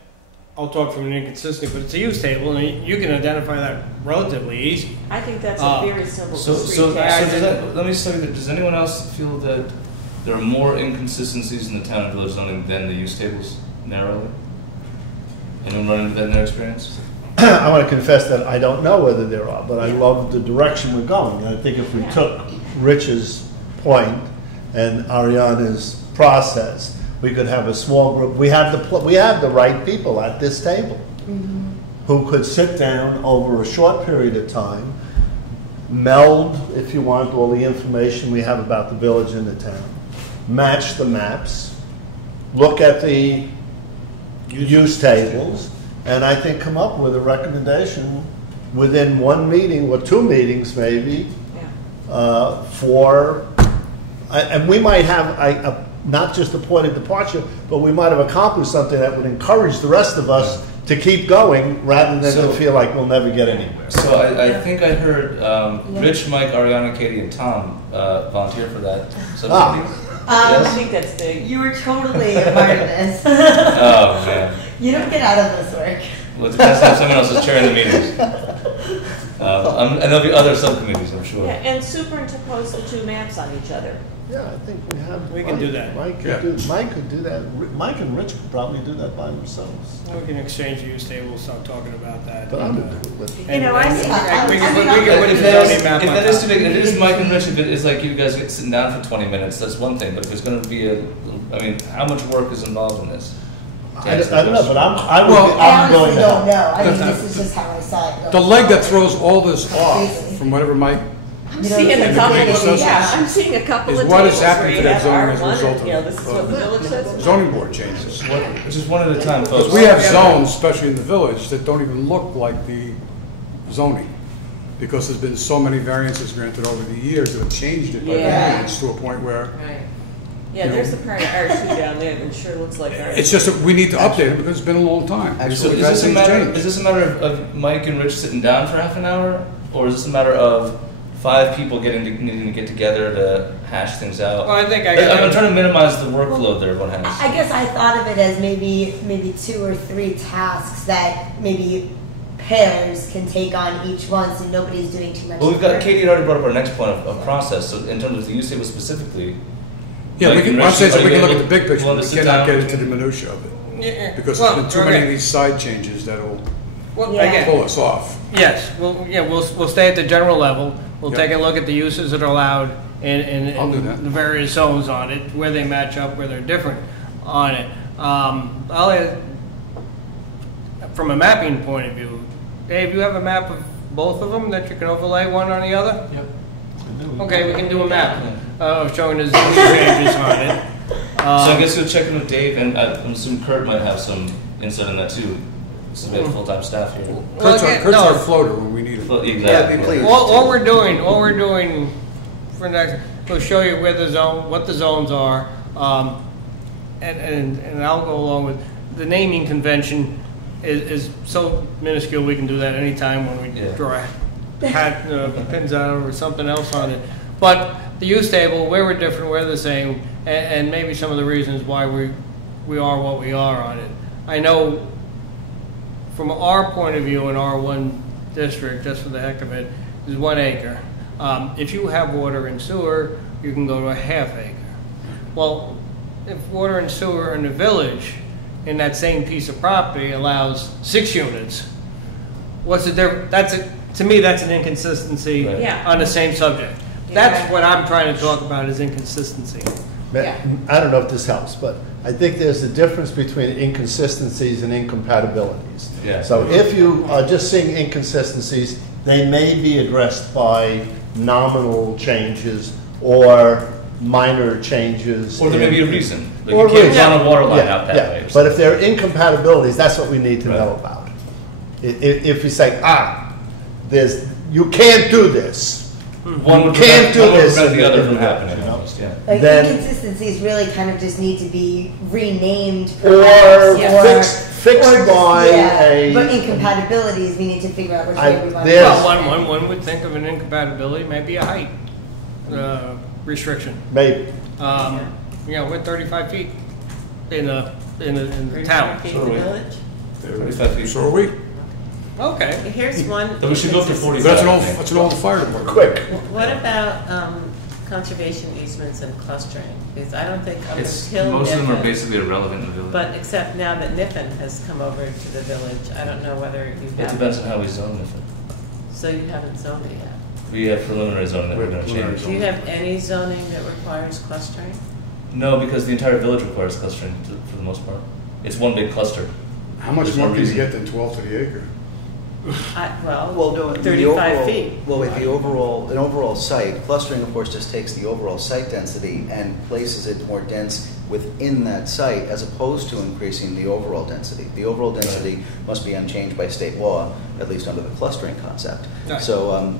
I'll talk from an inconsistent, but it's a use table, and you can identify that relatively easy. I think that's a very simple So discrete let me say that, does anyone else feel that there are more inconsistencies in the town and village zoning than the use tables narrowly? Anyone run into that in their experience? I want to confess that I don't know whether there are, but I love the direction we're going. And I think if we took Rich's point and Ariana's process, we could have a small group. We have the right people at this table who could sit down over a short period of time, meld, if you want, all the information we have about the village and the town, match the maps, look at the use tables, and I think come up with a recommendation within one meeting or two meetings maybe and we might have not just a point of departure, but we might have accomplished something that would encourage the rest of us to keep going rather than to feel like we'll never get anywhere. So I think I heard Rich, Mike, Ariana, Katie, and Tom volunteer for that subcommittee. I think that's big. You were totally a part of this. Oh, man. You don't get out of this work. Well, it depends on if someone else is chairing the meetings. And there'll be other subcommittees, I'm sure. Yeah, and superimpose the two maps on each other. Yeah, I think we have. We can do that. Mike could do that. Mike and Rich could probably do that by themselves. We can exchange the use tables, start talking about that. But I'm gonna do it with. You know, I see. We can put the zoning map If on that is top. too big, if it is Mike and Rich, if it is like you guys sitting down for 20 minutes, that's one thing. But if it's going to be I mean, how much work is involved in this? I don't know, but I'm I going honestly to don't help. know. I mean, this is just how I saw it. The leg that throws all this off, from whatever Mike, I'm seeing a And couple the of, consensus I'm seeing a couple is of what tables has happened where to you that have zoning as a R1, result and, you know, this is what the village says. zoning board changes. Just one at a time, folks. We have zones, especially in the village, that don't even look like the zoning. Because there's been so many variances granted over the years that have changed it by Yeah. variance to a point where Right. Yeah, there's a part of R2 down there that sure looks like R2. it's just that we need to update it because it's been a long time. Actually, So We've is had this a things matter? change. Is this a matter of Mike and Rich sitting down for half an hour, or is this a matter of 5 people needing to get together to hash things out? Well, I think I'm trying to minimize the workload that everyone has. I guess I thought of it as maybe 2 or 3 tasks that maybe pairs can take on each one, so nobody's doing too much. Well, we've got work. Katie had already brought up our next point of process. So in terms of the use table specifically, Yeah, Mike we can, and what I'm Rich, saying is are we you can look able- at the big picture, willing but to we sit cannot down? get into the minutia of it. Yeah, Because well, there's been too many okay. of these side changes that'll Well, Yeah. again, pull us off. yes, we'll stay at the general level. We'll Yep. take a look at the uses that are allowed in I'll do that. the various zones on it, where they match up, where they're different on it. I'll add, from a mapping point of view, Dave, you have a map of both of them that you can overlay one on the other? Yep. Okay, we can do a map of showing the zone changes on it. So I guess you'll check in with Dave, and I'm assuming Kurt might have some insight on that too. So we have full-time staff here. Well, again, Kurt's no. our floater when we need him. Well, exactly. Yeah, please. All we're doing for next, we'll show you where the zone, what the zones are, and I'll go along with, the naming convention is so minuscule, we can do that anytime when we Yeah. draw hat, pins out or something else on it. But the use table, where we're different, we're the same, and maybe some of the reasons why we are what we are on it. I know from our point of view in R1 district, just for the heck of it, is 1 acre. If you have water and sewer, you can go to a half acre. Well, if water and sewer in the village in that same piece of property allows 6 units, what's the difference? To me, that's an inconsistency Right. Yeah. on the same subject. That's what I'm trying to talk about, is inconsistency. Yeah. I don't know if this helps, but I think there's a difference between inconsistencies and incompatibilities. Yeah. So if you are just seeing inconsistencies, they may be addressed by nominal changes or minor changes. Or there may in- be a reason. Like Or you can't reason. run a water line Yeah, out that yeah. way. or But if something. there are incompatibilities, that's what we need to know Right. about. If you say, you can't do this, one would can't do one would this prevent in the other the from village, happening. you know? Almost, yeah. Like then- inconsistencies really kind of just need to be renamed, or perhaps, fixed or just- by yeah. But a, incompatibilities, we need to figure out which I- way we want to there's- go. Well, one would think of an incompatibility, maybe a height restriction. maybe. We're 35 feet in the Thirty-five town. feet So in are the we. village. 35 feet. So are we. Okay. Here's one. But we should go for 40. But that's an old fire department. Quick. What about conservation easements and clustering? Because I don't think up It's, until most of them are Niffen, basically irrelevant in the village. but except now that Niffen has come over to the village, I don't know whether you It have. depends on how we zone it. So you haven't zoned it yet. We have preliminary zoning that we're going to Preliminary change. Do you have any zoning that requires clustering? No, because the entire village requires clustering for the most part. It's one big cluster. How much There's more no can you reason. get than 12 to the acre? Well, no, the 35 overall- feet. Well, with an overall site, clustering, of course, just takes the overall site density and places it more dense within that site as opposed to increasing the overall density. The overall density must be unchanged by state law, at least under the clustering concept. Right. So,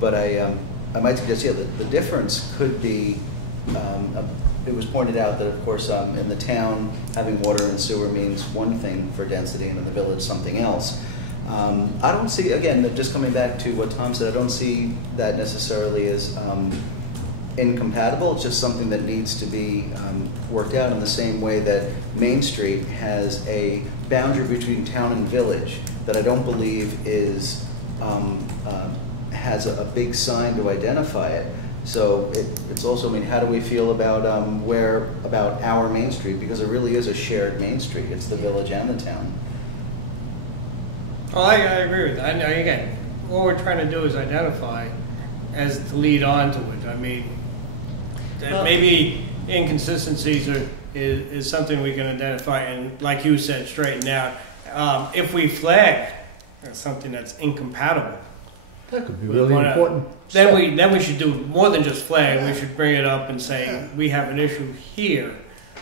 but I might suggest, yeah, the difference could be, it was pointed out that, of course, in the town, having water and sewer means one thing for density, and in the village, something else. I don't see, again, just coming back to what Tom said, I don't see that necessarily as incompatible. It's just something that needs to be worked out in the same way that Main Street has a boundary between town and village that I don't believe is has a big sign to identify it. So it's also, I mean, how do we feel about about our Main Street? Because it really is a shared Main Street. It's the village and the town. Well, I agree with that. Again, what we're trying to do is identify as to lead on to it. I mean, that maybe inconsistencies is something we can identify and, like you said, straighten out. If we flag something that's incompatible, That could be really important. then we should do more than just flag. We should bring it up and say we have an issue here.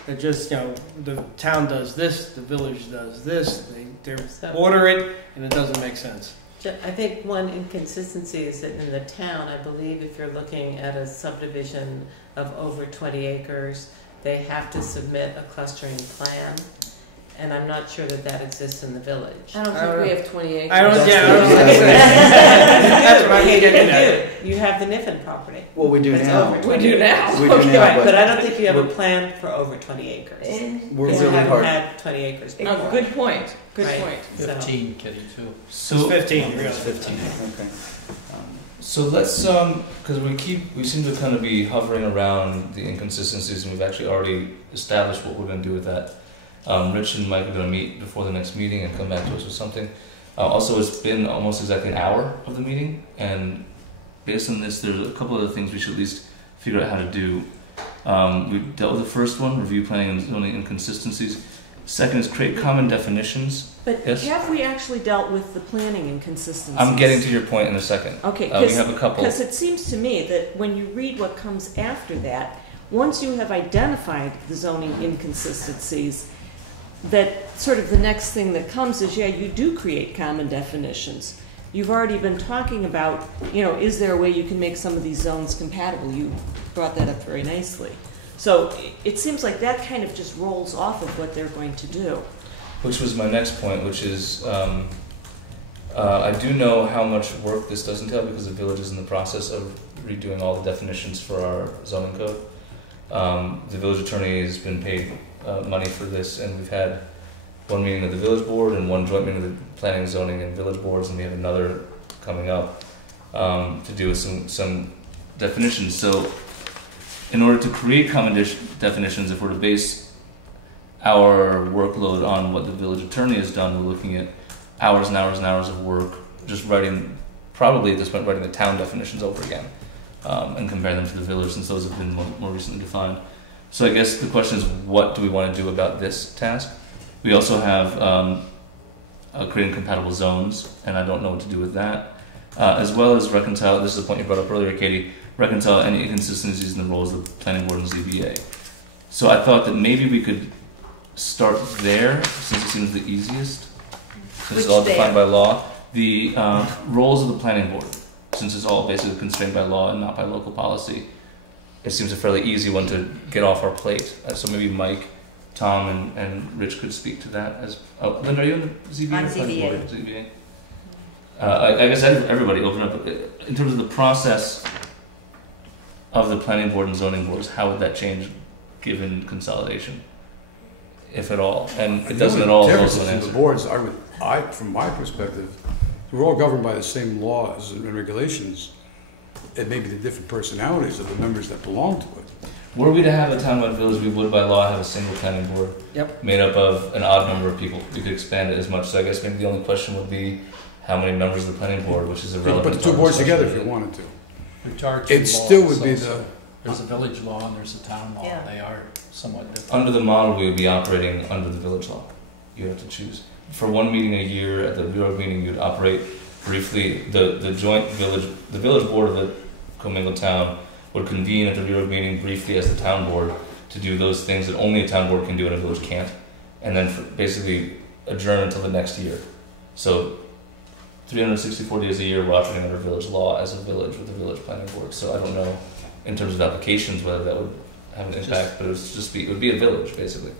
That just, the town does this, the village does this. They order it, and it doesn't make sense. I think one inconsistency is that in the town, I believe if you're looking at a subdivision of over 20 acres, they have to submit a clustering plan. And I'm not sure that that exists in the village. I don't think we have 20 acres. I don't, That's what I'm getting at. You have the Niffen property. Well, we do It's now. over 20 We do now. We do Okay, now, right, but I don't think you have a plan for over 20 acres. We're Because you really haven't hard. had 20 acres before. Oh, good point. Good Right. point. So- 15, Kitty, too. It's So 15, really. It's 15. Okay. So let's, because we seem to kind of be hovering around the inconsistencies, and we've actually already established what we're going to do with that. Rich and Mike are going to meet before the next meeting and come back to us with something. Also, it's been almost exactly an hour of the meeting, and based on this, there's a couple other things we should at least figure out how to do. We dealt with the first one, review planning and zoning inconsistencies. Second is create common definitions. But Yes? have we actually dealt with the planning inconsistencies? I'm getting to your point in a second. Okay, We have a couple. because it seems to me that when you read what comes after that, once you have identified the zoning inconsistencies, that sort of the next thing that comes is, you do create common definitions. You've already been talking about, is there a way you can make some of these zones compatible? You brought that up very nicely. So it seems like that kind of just rolls off of what they're going to do. Which was my next point, which is I do know how much work this does entail because the village is in the process of redoing all the definitions for our zoning code. The village attorney has been paid money for this, and we've had one meeting of the village board and one joint meeting of the planning, zoning, and village boards, and we have another coming up to do with some definitions. So in order to create common definitions, if we're to base our workload on what the village attorney has done, we're looking at hours and hours and hours of work, just writing, probably at this point, writing the town definitions over again and comparing them to the village, since those have been more recently defined. So I guess the question is, what do we want to do about this task? We also have creating compatible zones, and I don't know what to do with that, as well as reconcile, this is a point you brought up earlier, Katie, reconcile any inconsistencies in the roles of the planning board and ZBA. So I thought that maybe we could start there, since it seems the easiest, since it's all defined by law. The roles of the planning board, since it's all basically constrained by law and not by local policy, it seems a fairly easy one to get off our plate. So maybe Mike, Tom, and Rich could speak to that. Linda, are you on the ZBA? On ZBA. ZBA. I guess everybody open up. In terms of the process of the planning board and zoning boards, how would that change given consolidation, if at all? And it doesn't at all. The Also differences an in the answer. boards, from my perspective, we're all governed by the same laws and regulations. It may be the different personalities of the members that belong to it. Were we to have a townwide village, we would by law have a single planning board made up of an odd number of people. We could expand it as much. So I guess maybe the only question would be how many members of the planning board, which is irrelevant. Put the two boards together if you wanted to. We charge It still would be the. There's a village law and there's a town law. Yeah. They are somewhat different. Under the model, we would be operating under the village law. You have to choose. for one meeting a year at the reorg meeting, you'd operate briefly. The village board of the commingled town would convene at the reorg meeting briefly as the town board to do those things that only a town board can do and a village can't, and then basically adjourn until the next year. So 364 days a year we're operating under village law as a village with the village planning board. So I don't know in terms of applications whether that would have an impact, but it would be a village basically.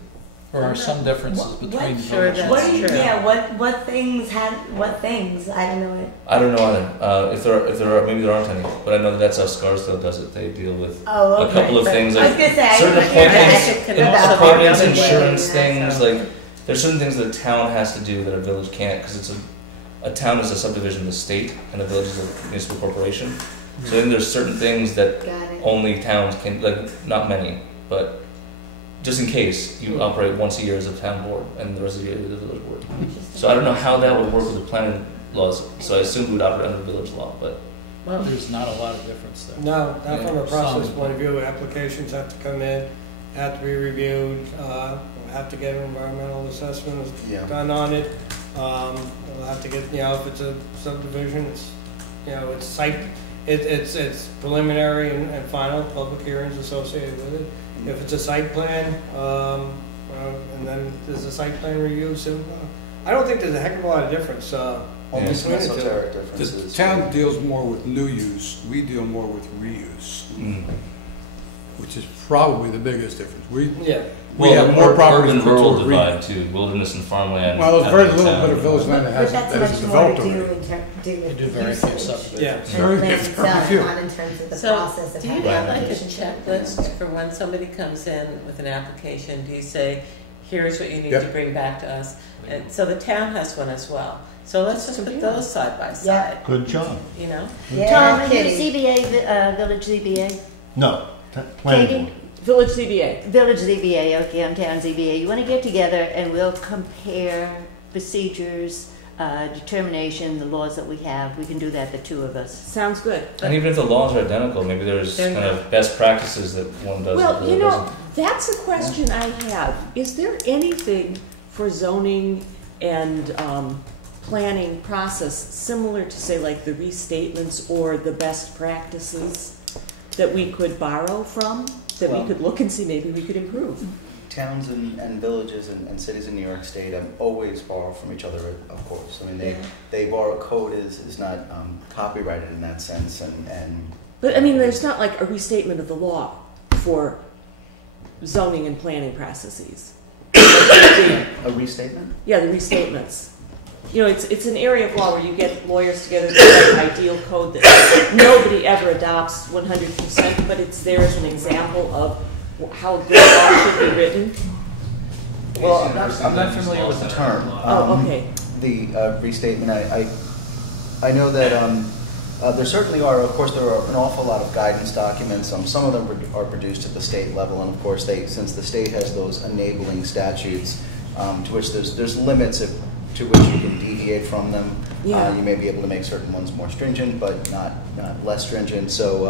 Or are some differences between Sure, villages? What do you, true. yeah, what things what things? I don't know it. I don't know either. If there are, maybe there aren't any. But I know that that's how Scarsdale does it. They deal with Oh, okay. a couple of But things I like was gonna say, certain I don't know appointments, about appointments, the other insurance way, things. so. Like there's certain things that a town has to do that a village can't because it's a town is a subdivision of the state and a village is a municipal corporation. So then there's certain things that Got it. only towns can, like not many, but just in case you operate once a year as a town board and the rest of the year as a village board. So I don't know how that would work with the planning laws. So I assume we would operate under village law, but Well, there's not a lot of difference there. No, not from a process Some. point of view. Applications have to come in, have to be reviewed, have to get an environmental assessment Yeah. done on it. We'll have to get, if it's a subdivision, it's, it's site, it's preliminary and final public hearings associated with it. If it's a site plan, and then there's a site plan review, so I don't think there's a heck of a lot of difference. Only some between the two. esoteric The differences. town deals more with new use, we deal more with reuse, which is probably the biggest difference. Yeah. We have more property urban for rural re- divide too, wilderness and farmland. Well, there's very out of little town. bit of village land that But hasn't, that's that much isn't more to developed do already. do They with do very few usage. subdivisions. Yeah. And Very then few. done, not in terms of the So, process of do you having have like a applications. checklist for when somebody comes in with an application? Do you say, here's what you need Yep. to bring back to us? And so the town has one as well. So let's just put those side by side, Good job. you know? Yeah, Tom, are you Kitty. ZBA, Village ZBA? No, planning Katie? board. Village CBA. Village ZBA, okay, I'm town ZBA. You want to get together and we'll compare procedures, determination, the laws that we have. We can do that, the two of us. Sounds good. And even if the laws are identical, maybe there's They're kind not. of best practices that one does. Well, that the you other know, doesn't. that's a question I have. Is there anything for zoning and planning process similar to, say, like the restatements or the best practices that we could borrow from, that we Well- could look and see maybe we could improve? Towns and villages and cities in New York State always borrow from each other, of course. I mean, they borrow, code is not copyrighted in that sense, and But I mean, there's not like a restatement of the law for zoning and planning processes. a restatement? Yeah, the restatements. You know, it's an area of law where you get lawyers together to write an ideal code that nobody ever adopts 100%, but it's there as an example of how good law should be written. Well, I'm not familiar with the term. Oh, okay. The restatement, I know that there certainly are, of course, there are an awful lot of guidance documents. Some of them are produced at the state level, and of course, since the state has those enabling statutes, to which there's limits to which you can deviate from them. Yeah. You may be able to make certain ones more stringent, but not less stringent. So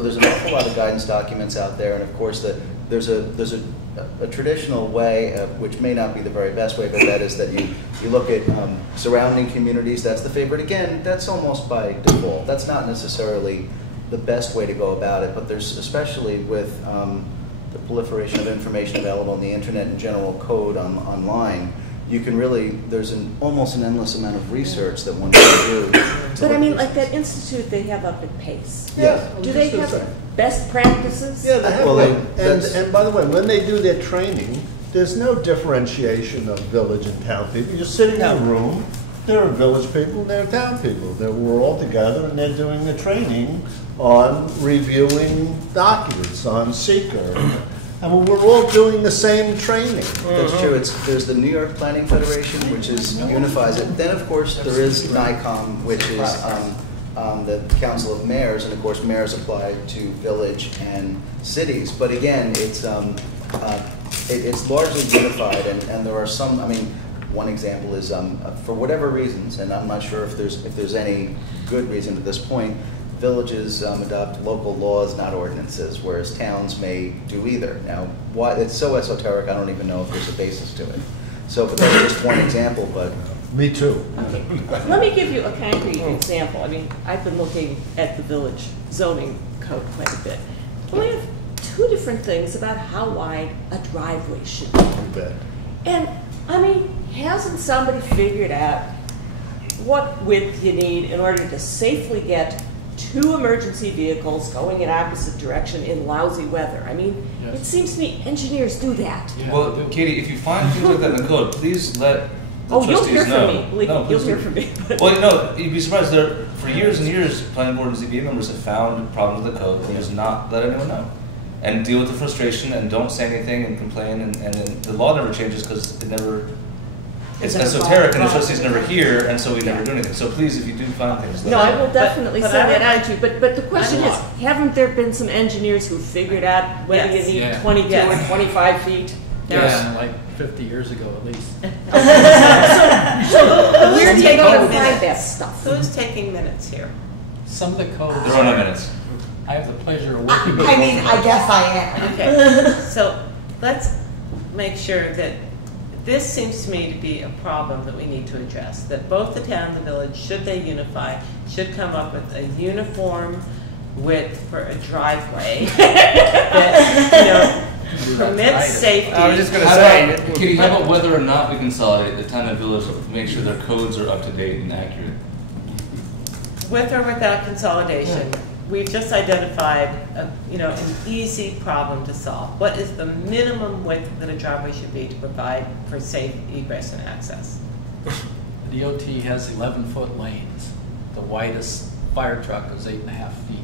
there's an awful lot of guidance documents out there, and of course, there's a traditional way, which may not be the very best way, but that is that you look at surrounding communities. That's the favorite. Again, that's almost by default. That's not necessarily the best way to go about it, but there's, especially with the proliferation of information available on the internet and general code online, you can really, there's almost an endless amount of research that one can do. But I mean, like that institute they have up at Pace. Yeah. Do they have best practices? Yeah, they have Well, one. that's- And by the way, when they do their training, there's no differentiation of village and town people. You're sitting in a room, there are village people, and there are town people. We're all together, and they're doing the training on reviewing documents, on seeker. And we're all doing the same training. That's true. There's the New York Planning Federation, which unifies it. Then, of course, there is NICOM, which is the Council of Mayors, and of course, mayors apply to village and cities. But again, it's largely unified, and there are some. I mean, one example is for whatever reasons, and I'm not sure if there's any good reason at this point. Villages adopt local laws, not ordinances, whereas towns may do either. Now, why it's so esoteric, I don't even know if there's a basis to it. So, but that's just one example, but. Me too. Okay, let me give you a concrete example. I mean, I've been looking at the village zoning code quite a bit. We have two different things about how wide a driveway should be. You bet. And, I mean, hasn't somebody figured out what width you need in order to safely get two emergency vehicles going in opposite direction in lousy weather? I mean, Yes. it seems to me engineers do that. Well, Katie, if you find things like that in the code, please let the Oh, you'll trustees hear know. from me. Believe me, No, you'll please hear do. from me. Well, no, you'd be surprised. There, for years and years, planning board and ZBA members have found problems with the code and just not let anyone know, and deal with the frustration and don't say anything and complain, and then the law never changes because it never. It's never esoteric and the followed. trustees never hear, and so we never do anything. So please, if you do find things, let No, us I know. will definitely but send I that would out to you, but the question is, haven't there been some engineers who figured out whether Yes. you need Yeah. 22 Yes. or 25 feet? Yeah, like 50 years ago at least. Where do you taking go to minutes? find that stuff? Who's taking minutes here? Some of the codes. There are no minutes. I have the pleasure of working with. I mean, I guess I am. Okay, so let's make sure that this seems to me to be a problem that we need to address, that both the town and the village, should they unify, should come up with a uniform width for a driveway that, permits safety. I was just gonna How say. about, Katie, how about whether or not we consolidate, the town and village make sure their codes are up to date and accurate? With or without consolidation, we've just identified an easy problem to solve. What is the minimum width that a driveway should be to provide for safe egress and access? The DOT has 11-foot lanes. The widest fire truck is 8.5 feet.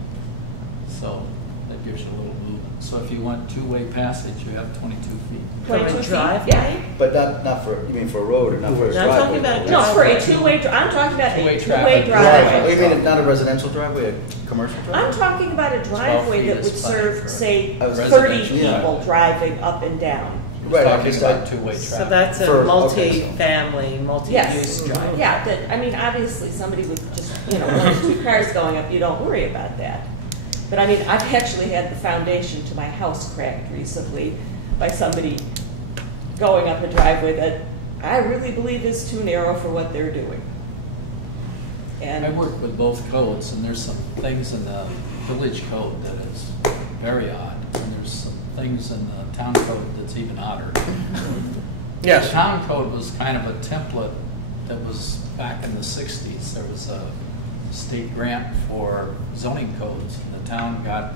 So that gives you a little movement. So if you want two-way passage, you have 22 feet. For 22 a feet? driveway? Yeah. But not for, you mean for a road or not for a No, I'm talking driveway? about a No, for a driveway. two-way, I'm talking about a Two-way two-way traffic. Oh, driveway. you mean not a residential driveway, a commercial driveway? I'm talking about a driveway feet that is would fine serve, for say, I was 30 residential people driveway. driving up and down. Right, I'm Talking just, about two-way So traffic. that's a For- okay, multi-family, multi-use Yes, driveway. yeah, that, I mean, obviously, somebody with just, one or two cars going up, you don't worry about that. But I mean, I've actually had the foundation to my house cracked recently by somebody going up a driveway that I really believe is too narrow for what they're doing. I And, work with both codes, and there's some things in the village code that is very odd, and there's some things in the town code that's even odder. The Yes. town code was kind of a template that was back in the 60s. There was a state grant for zoning codes, and the town got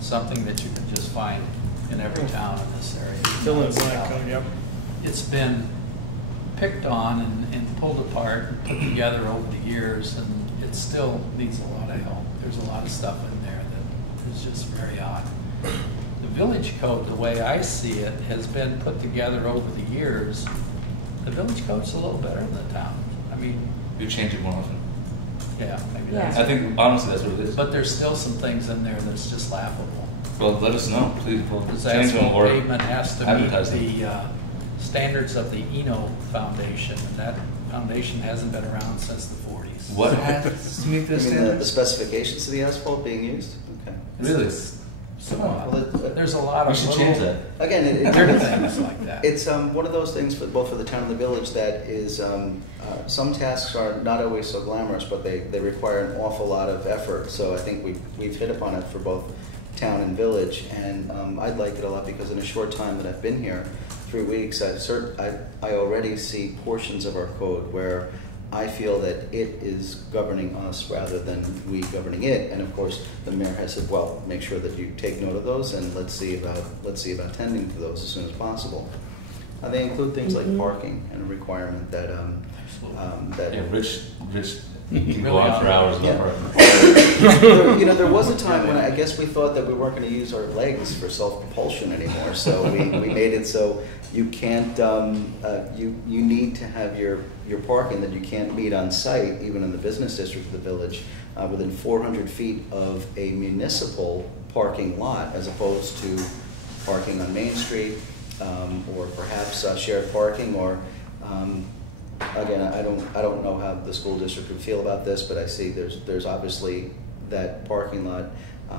something that you could just find in every town in this area. Fill in blank code, yep. It's been picked on and pulled apart and put together over the years, and it still needs a lot of help. There's a lot of stuff in there that is just very odd. The village code, the way I see it, has been put together over the years. The village code's a little better than the town. I mean, You change it more often. yeah, maybe Yeah. that's. I think honestly that's what it is. But there's still some things in there that's just laughable. Well, let us know, please. We'll Because change them asphalt or pavement has to advertise meet them. the standards of the Eno Foundation, and that foundation hasn't been around since the 40s. What has to meet You this mean the standards? specifications of the asphalt being used? Okay. Really? So, Well, there's a lot We of should little change that. Again, little things like that. it's one of those things for both for the town and the village that is some tasks are not always so glamorous, but they require an awful lot of effort. So I think we've hit upon it for both town and village, and I'd like it a lot because in a short time that I've been here, 3 weeks, I already see portions of our code where I feel that it is governing us rather than we governing it. And of course, the mayor has said, well, make sure that you take note of those, and let's see about tending to those as soon as possible. They include things like parking and a requirement that that Yeah, Rich can go Really on for hours. Yeah. Yeah. there was a time when I guess we thought that we weren't going to use our legs for self-propulsion anymore. So we made it so you can't, you need to have your parking that you can't meet on site, even in the business district of the village, within 400 feet of a municipal parking lot, as opposed to parking on Main Street, or perhaps shared parking, or again, I don't know how the school district would feel about this, but I see there's obviously that parking lot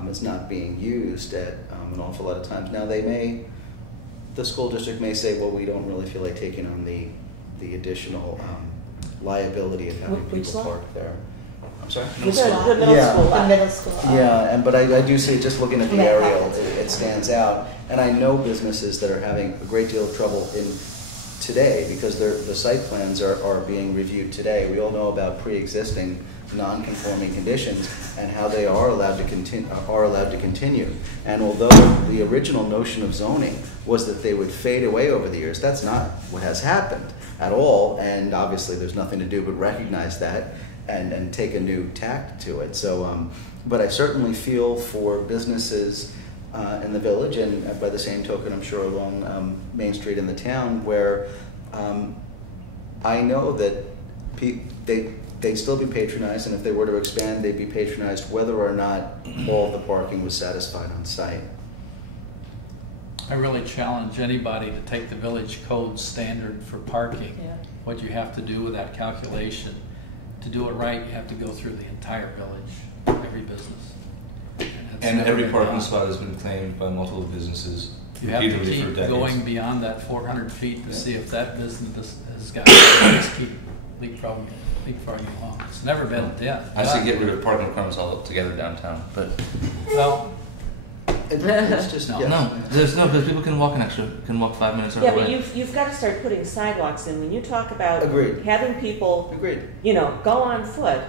is not being used at an awful lot of times. Now the school district may say, well, we don't really feel like taking on the the additional liability of having Which people lot? park there. I'm sorry? The middle Yeah. school The lot. middle school. Yeah, and but I do see, just looking at the Yeah. aerial, it stands out. And I know businesses that are having a great deal of trouble in today because the site plans are being reviewed today. We all know about pre-existing non-conforming conditions and how they are allowed to continue. And although the original notion of zoning was that they would fade away over the years, that's not what has happened at all. And obviously, there's nothing to do but recognize that and take a new tack to it. So, but I certainly feel for businesses in the village, and by the same token, I'm sure along Main Street in the town, where I know that they'd still be patronized, and if they were to expand, they'd be patronized whether or not all the parking was satisfied on site. I really challenge anybody to take the village code standard for parking. Yeah. What you have to do with that calculation. To do it right, you have to go through the entire village, every business. That's And never every been parking done. spot has been claimed by multiple businesses You have to repeatedly for keep decades. going beyond that 400 feet to see if that business has got, just keep leapfrogging along. It's never been done. I say get rid of parking requirements altogether downtown, but Well, It's just, No, yes. no, there's no, because people can walk an extra, can walk 5 minutes Yeah, away. but you've got to start putting sidewalks in. When you talk about Agreed. having people, Agreed. go on foot,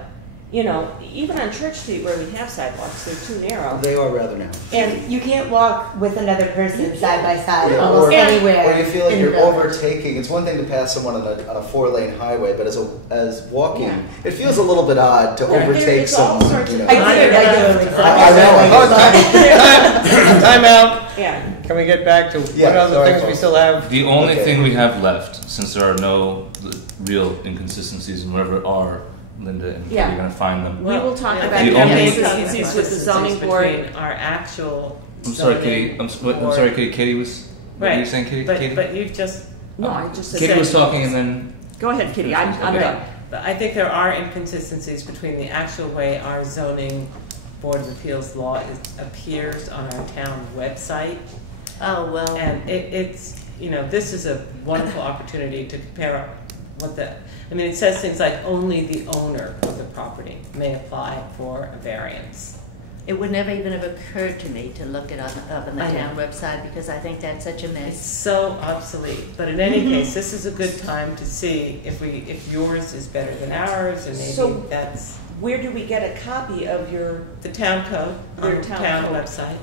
even on Church Street where we have sidewalks, they're too narrow. They are rather narrow. And You can't walk with another person side by side Yeah, almost or- anywhere. Or you feel like in you're the village. overtaking. It's one thing to pass someone on a 4-lane highway, but as walking, Yeah. it feels a little bit odd to There- overtake there's all someone. sorts You of- know. I do it regularly. so I know. Time out. yeah, Can we get back to Yeah, what other sorry, things we Paul. still have? The only Okay. thing we have left, since there are no real inconsistencies, and wherever are, Linda and Yeah. Katie are going to find them. we will talk Yeah, about the the only- inconsistencies with the zoning board. Between our actual I'm sorry, zoning Katie. I'm board- sorry, Katie. Katie was. What were you Right, saying, Katie? but you've just, No, I just said. Katie was talking, and then Go ahead, Kitty. I'm Okay. done. but I think there are inconsistencies between the actual way our zoning Board of Appeals law appears on our town website. Oh, well. And it's, this is a wonderful opportunity to compare it says things like only the owner of the property may apply for a variance. It would never even have occurred to me to look it up on the I know. town website because I think that's such a It's mess. so obsolete, but in any case, this is a good time to see if yours is better than ours, and maybe So- that's Where do we get a copy of your? the town code on Your the town town code. website.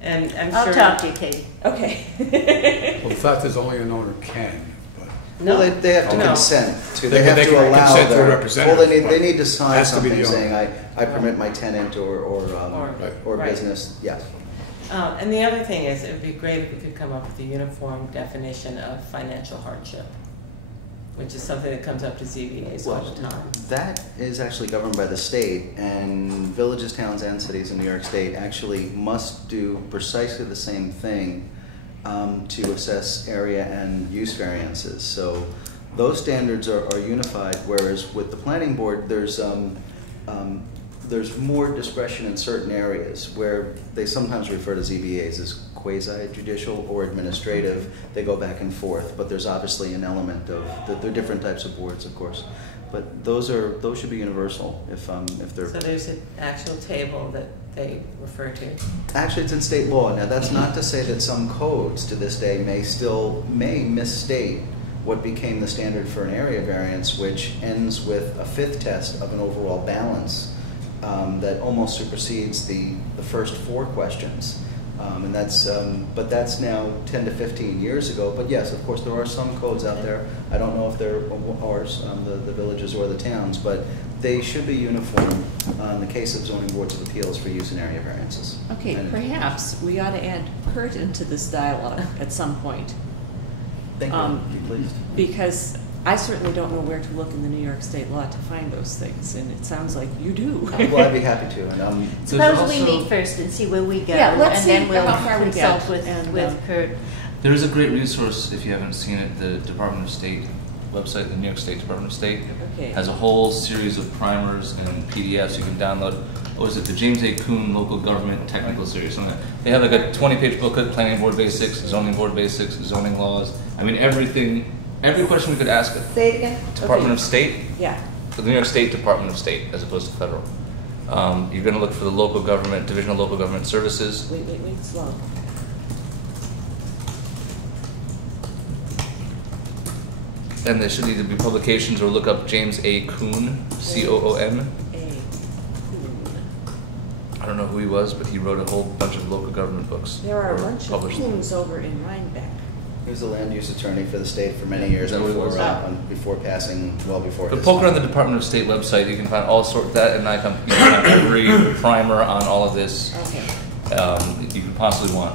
And I'm I'll sure. talk to you, Katie. Okay. Well, the fact is only an owner can, but No, Well, they have to no. consent to. They have can to allow consent to a their. representative, Well, they but need to sign has to be something the owner. saying I permit my tenant or Right. business. Yes. And the other thing is, it would be great if we could come up with a uniform definition of financial hardship, which is something that comes up to ZBAs all the time. That is actually governed by the state, and villages, towns, and cities in New York State actually must do precisely the same thing to assess area and use variances. So those standards are unified, whereas with the planning board, there's more discretion in certain areas where they sometimes refer to ZBAs as quasi-judicial or administrative. They go back and forth, but there's obviously an element of there are different types of boards, of course. But those should be universal if they're. So there's an actual table that they refer to. Actually, it's in state law. Now, that's not to say that some codes to this day may misstate what became the standard for an area variance, which ends with a fifth test of an overall balance that almost supersedes the first four questions. And but that's now 10 to 15 years ago. But yes, of course, there are some codes out there. I don't know if they're ours, the villages or the towns, but they should be uniform in the case of zoning boards of appeals for use in area variances. Okay, And- perhaps we ought to add Kurt into this dialogue at some point. Thank you. Be pleased. Because I certainly don't know where to look in the New York State law to find those things, and it sounds like you do. Well, I'd be happy to. And Suppose we also- meet first and see where we go, Yeah, let's and see then we'll how far we consult get, with, and, with Kurt. there is a great resource if you haven't seen it. The Department of State website, the New York State Department of State, Okay. has a whole series of primers and PDFs you can download. What is it? The James A. Kuhn Local Government Technical Series. Something like that. They have like a 20-page booklet: Planning Board Basics, Zoning Board Basics, Zoning Laws. I mean, everything Every question we could ask it. Say it again. Department of State, Yeah. the New York State Department of State, as opposed to federal. You're going to look for the local government, Division of Local Government Services. Wait, slow. And there should either be publications or look up James A. Coon, C-O-O-N. I don't know who he was, but he wrote a whole bunch of local government books. There are a or bunch of published them. Coons over in Rhinebeck. He was the land use attorney for the state for many years Is that what it was? before passing, well before But his poke around time. the Department of State website, you can find all sorts of that, and I can have every primer on all of this Okay. you could possibly want.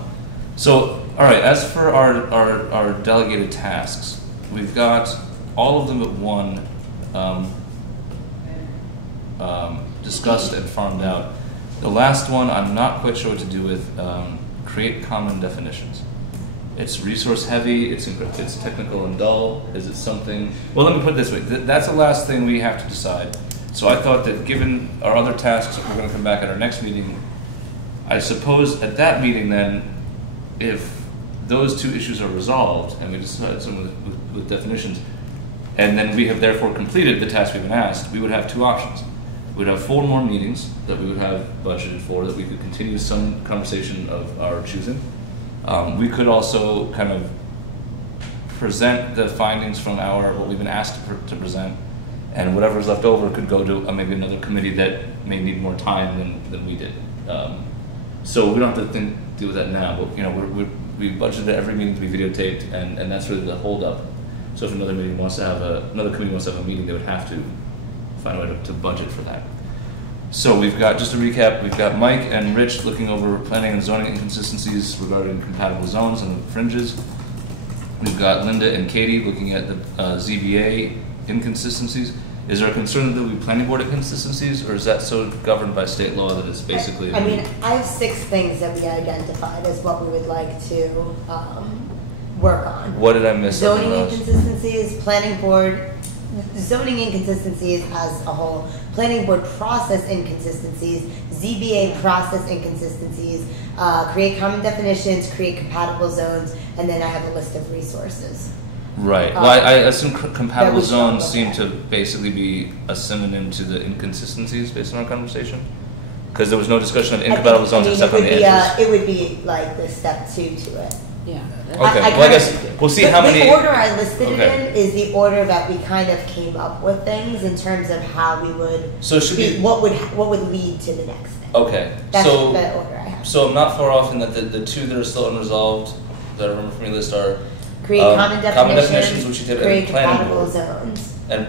So, all right, as for our delegated tasks, we've got all of them but one discussed and farmed out. The last one, I'm not quite sure what to do with. Create common definitions. It's resource heavy, it's technical and dull. Is it something? Well, let me put it this way. That's the last thing we have to decide. So I thought that given our other tasks, we're going to come back at our next meeting. I suppose at that meeting then, if those two issues are resolved and we decide some with definitions, and then we have therefore completed the task we've been asked, we would have two options. We'd have 4 more meetings that we would have budgeted for, that we could continue some conversation of our choosing. We could also kind of present the findings from what we've been asked to present, and whatever's left over could go to maybe another committee that may need more time than we did. So we don't have to deal with that now, but we budgeted every meeting to be videotaped, and that's really the holdup. So if another committee wants to have a meeting, they would have to find a way to budget for that. So we've got, just to recap, we've got Mike and Rich looking over planning and zoning inconsistencies regarding compatible zones and fringes. We've got Linda and Katie looking at the ZBA inconsistencies. Is there a concern that there will be planning board inconsistencies, or is that so governed by state law that it's basically? I mean, I have 6 things that we identified as what we would like to work on. What did I miss? Zoning inconsistencies, planning board, zoning inconsistencies as a whole, planning board process inconsistencies, ZBA process inconsistencies, create common definitions, create compatible zones, and then I have a list of resources. Right. Well, I assume compatible that we zones should seem look to at. basically be a synonym to the inconsistencies based on our conversation? Because there was no discussion of incompatible zones except on the edges. It would be like the step 2 to it. Yeah. Okay, well, I guess we'll see how many. The order I listed Okay. it in is the order that we kind of came up with things in terms of how we would. So it should be. What would lead to the next thing. Okay. That's So the order I have. So I'm not far off in that the 2 that are still unresolved that I remember from your list are Create common definitions, which you did, create and planning compatible board, zones. and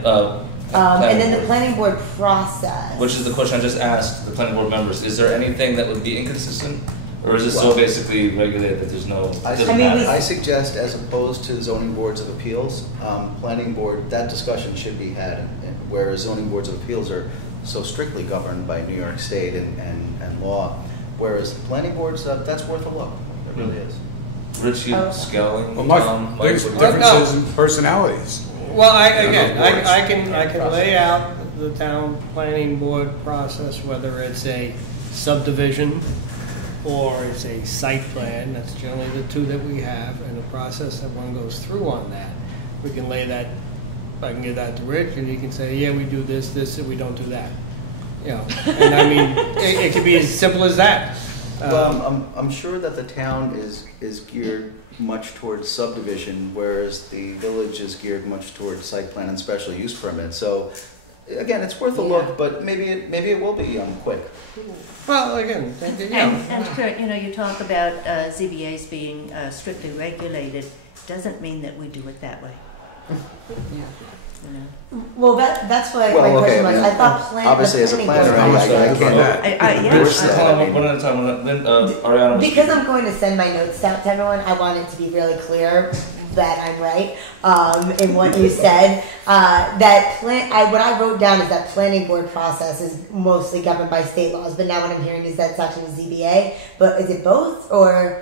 And then the planning board process. which is the question I just asked the planning board members. Is there anything that would be inconsistent, or is this so basically regulated that there's no? It doesn't matter? I suggest, as opposed to zoning boards of appeals, planning board, that discussion should be had, whereas zoning boards of appeals are so strictly governed by New York State and law, whereas the planning boards, that's worth a look. It really is. Rich, you scowling. Well, Mike, Mike, there's what do you- differences in personalities. Well, I Yeah, can lay out the town planning board process, whether it's a subdivision or it's a site plan. That's generally the 2 that we have, and the process that one goes through on that. We can lay that, I can give that to Rich, and he can say, yeah, we do this, and we don't do that. And I mean, it could be as simple as that. Well, I'm sure that the town is geared much towards subdivision, whereas the village is geared much towards site plan and special use permit. So, again, it's worth a look, but maybe it will be quick. Well, again, And Kurt, you talk about ZBAs being strictly regulated, doesn't mean that we do it that way. Well, that's why my question was. I thought obviously, as a planner, I can't. Hold on, one at a time. Then Ariana. Because I'm going to send my notes out to everyone, I want it to be really clear that I'm right in what you said. What I wrote down is that planning board process is mostly governed by state laws, but now what I'm hearing is that it's actually ZBA. But is it both, or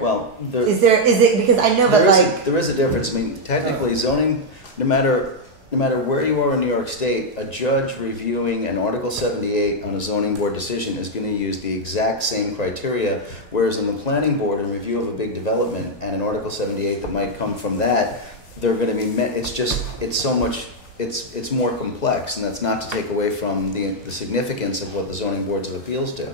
is it because I know that there is a difference. I mean, technically, zoning, no matter where you are in New York State, a judge reviewing an Article 78 on a zoning board decision is going to use the exact same criteria, whereas in the planning board, in review of a big development and an Article 78 that might come from that, they're going to be met. It's so much. It's more complex, and that's not to take away from the significance of what the zoning boards of appeals do.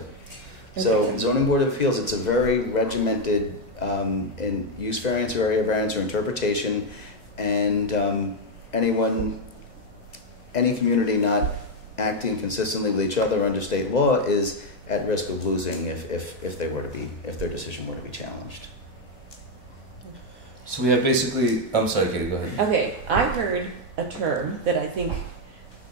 So zoning board of appeals, it's a very regimented in use variance or area variance or interpretation, and any community not acting consistently with each other under state law is at risk of losing if their decision were to be challenged. So we have basically, I'm sorry, Katie, go ahead. Okay, I heard a term that I think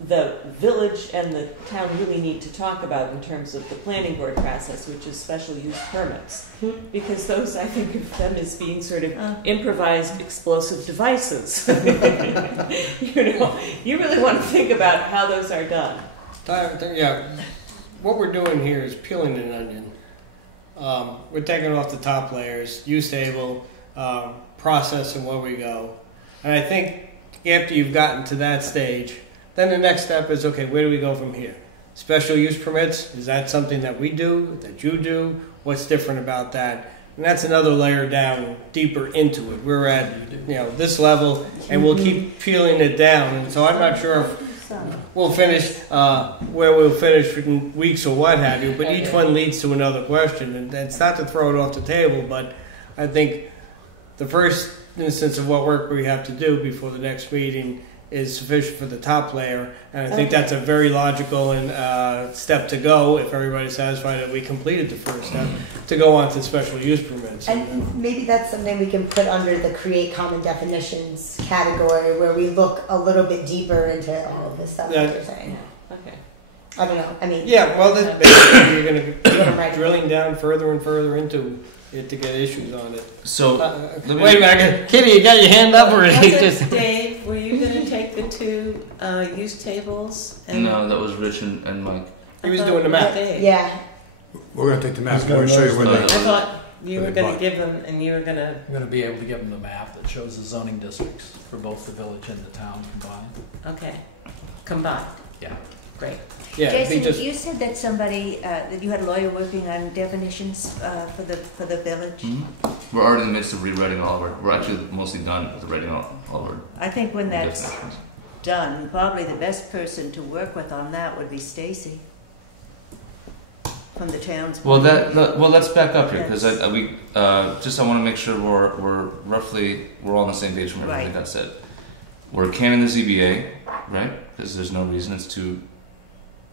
the village and the town really need to talk about in terms of the planning board process, which is special use permits. Because those, I think of them as being sort of improvised explosive devices. You really want to think about how those are done. Yeah, what we're doing here is peeling an onion. We're taking off the top layers, use table, process and where we go. And I think after you've gotten to that stage, then the next step is, okay, where do we go from here? Special use permits, is that something that we do, that you do? What's different about that? And that's another layer down, deeper into it. We're at, this level, and we'll keep peeling it down. And so I'm not sure if we'll finish where we'll finish in weeks or what have you, but each one leads to another question. And it's not to throw it off the table, but I think the first instance of what work we have to do before the next meeting is sufficient for the top layer, and I think that's a very logical and step to go if everybody's satisfied that we completed the first step to go on to special use permits. And maybe that's something we can put under the create common definitions category, where we look a little bit deeper into all of this stuff that you're saying. Okay. I don't know. I mean, yeah. Well, that's basically you're going to be drilling down further and further into it to get issues on it. So wait a minute, Kitty, you got your hand up or Dave, were you going to take the two use tables? No, that was Rich and Mike. He was doing the map. Yeah. We're going to take the map. We're going to show you where they I thought you were going to give them, and you were going to... I'm going to be able to give them the map that shows the zoning districts for both the village and the town combined. Okay. Combined. Yeah. Great. Yeah, Jason, you said that that you had a lawyer working on definitions for the village. Mm-hmm. We're already in the midst of rewriting all of our. We're actually mostly done with writing all of our. I think when that's definitions. done, probably the best person to work with on that would be Stacy from the town's. Well, let's back up here because I want to make sure we're all on the same page from everything that said. We're canning the ZBA, right? Because there's no reason it's too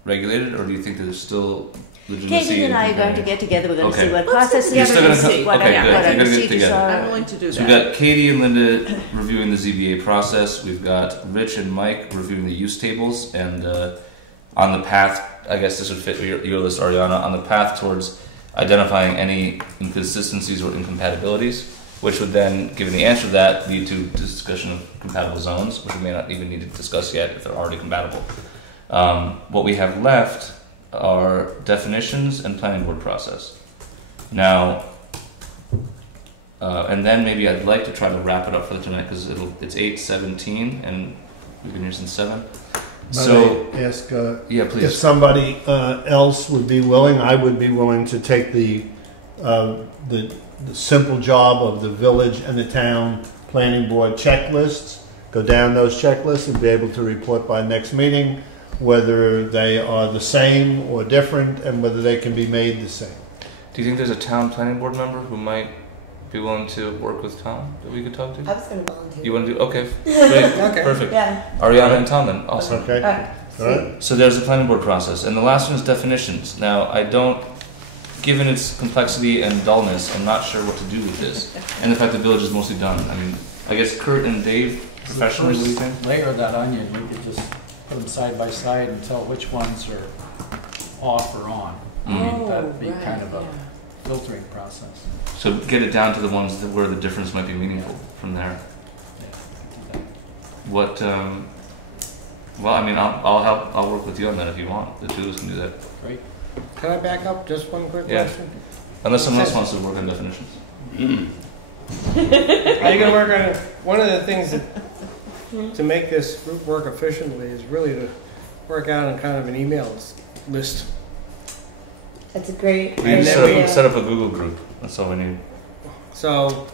regulated, or do you think there's still legitimacy? Katie and I are going to get together. We're going to see what Let's processes get together and see what okay, our good. You're gonna get procedures together. are. I'm willing to do So that. we've got Katie and Linda reviewing the ZBA process. We've got Rich and Mike reviewing the use tables, and on the path, I guess this would fit your list, Ariana, on the path towards identifying any inconsistencies or incompatibilities, which would then, given the answer to that, lead to discussion of compatible zones, which we may not even need to discuss yet if they're already compatible. What we have left are definitions and planning board process. Now, and then maybe I'd like to try to wrap it up for tonight because it's 8:17 and we've been here since 7. So ask yeah, please. if somebody else would be willing. I would be willing to take the simple job of the village and the town planning board checklists, go down those checklists and be able to report by next meeting whether they are the same or different and whether they can be made the same. Do you think there's a town planning board member who might be willing to work with Tom that we could talk to? I was going to volunteer. You want to do? Okay, great, Okay. perfect. Yeah. Ariana and Tom then, awesome. Okay. All All right. So there's the planning board process, and the last one is definitions. Now, given its complexity and dullness, I'm not sure what to do with this, and the fact the village is mostly done. I mean, I guess Kurt and Dave professionally, what do you think? Layer of that onion, you could just put them side by side and tell which ones are off or on. That'd be kind of a filtering process. So get it down to the ones where the difference might be meaningful from there. Yeah. What? Well, I mean, I'll help. I'll work with you on that if you want. The two of us can do that. Great. Can I back up just one quick Yeah. question? Unless someone else wants to work on definitions. Are you going to work on it? One of the things that to make this group work efficiently is really to work out on kind of an email list. That's a great We And need then to we- set up a Google group. That's all we need. So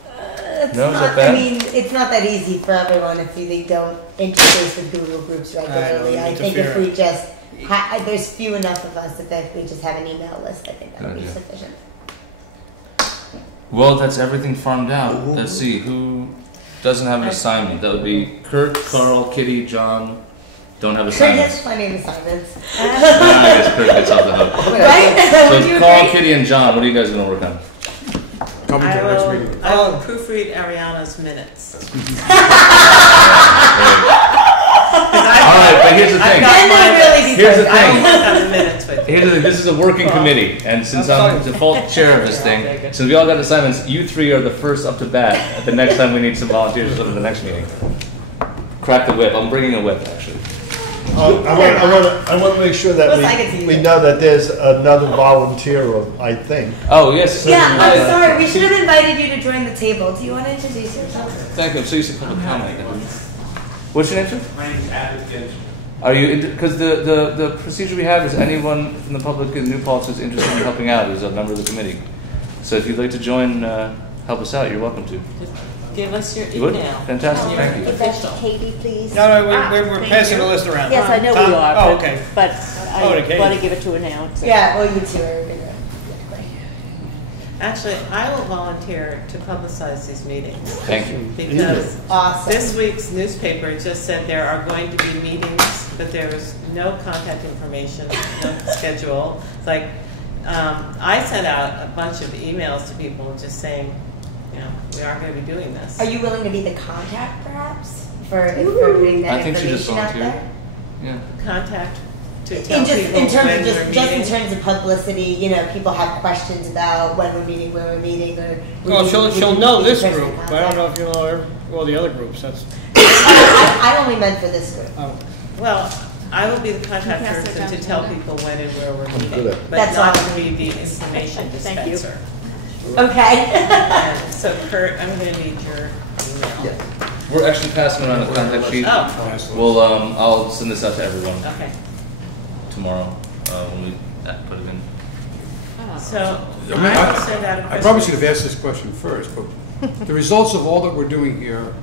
it's No, is not, that bad? I mean, it's not that easy for everyone if they don't interface with Google Groups regularly. I think if we just, there's few enough of us, if we just have an email list, I think that would be sufficient. Well, that's everything farmed out. Let's see, who doesn't have an assignment? That would be Kurt, Carl, Kitty, John. Don't have Kurt assignments. has plenty of assignments. I guess Kurt gets off the hook. Right? Would you So Carl, agree? Kitty, and John, what are you guys going to work on? Coming to the next meeting. I will proofread Ariana's minutes. All right, but here's the thing. Here's the I will thing. work on the minutes with you. Here's the thing. This is a working committee, and since I'm the default chair of this thing, since we all got assignments, you three are the first up to bat at the next time we need some volunteers for the next meeting. Crack the whip. I'm bringing a whip, actually. I want to make sure that we know that there's another volunteer, I think. Oh, yes. Yeah, I'm sorry. We should have invited you to join the table. Do you want to introduce yourself? Thank you. I'm so used to public comment. What's your name, sir? My name is Advocate. Are you, because the procedure we have is anyone from the public in New Paltz who's interested in helping out is a member of the committee. So if you'd like to join, help us out, you're welcome to. Give us your You would? email. Fantastic, thank you. If that's Katie, please. No, we're passing the list around. Yes, I know Tom? we are, Oh, but, okay. but Oh, to I Katie. want to give it to her now. So. Yeah, well, you two are bigger. Actually, I will volunteer to publicize these meetings. Thank you. Because Awesome. this week's newspaper just said there are going to be meetings, but there is no contact information, no schedule. It's like, I sent out a bunch of emails to people just saying, you know, we aren't going to be doing this. Are you willing to be the contact, perhaps, for putting that I think she just information out volunteered. there? Yeah. Contact to tell people In terms when of we're just in meeting. terms of publicity, you know, people have questions about when we're meeting, where we're meeting, or. Well, she'll we know be this the person group, in but I don't know contact. if you'll know all the other groups. That's. I only meant for this group. Oh. Well, I will be the contact Pass it person down to to tell Linda. people when and where we're meeting, good. but That's not awesome. to be the information Thank you. dispenser. Okay. And so Kurt, I'm going to need your email. We're actually passing around a contact sheet. Oh, Well, I'll send this out to everyone okay. tomorrow when we put it in. So I mean, I will send out a I probably should have asked this question first, but the results of all that we're doing here,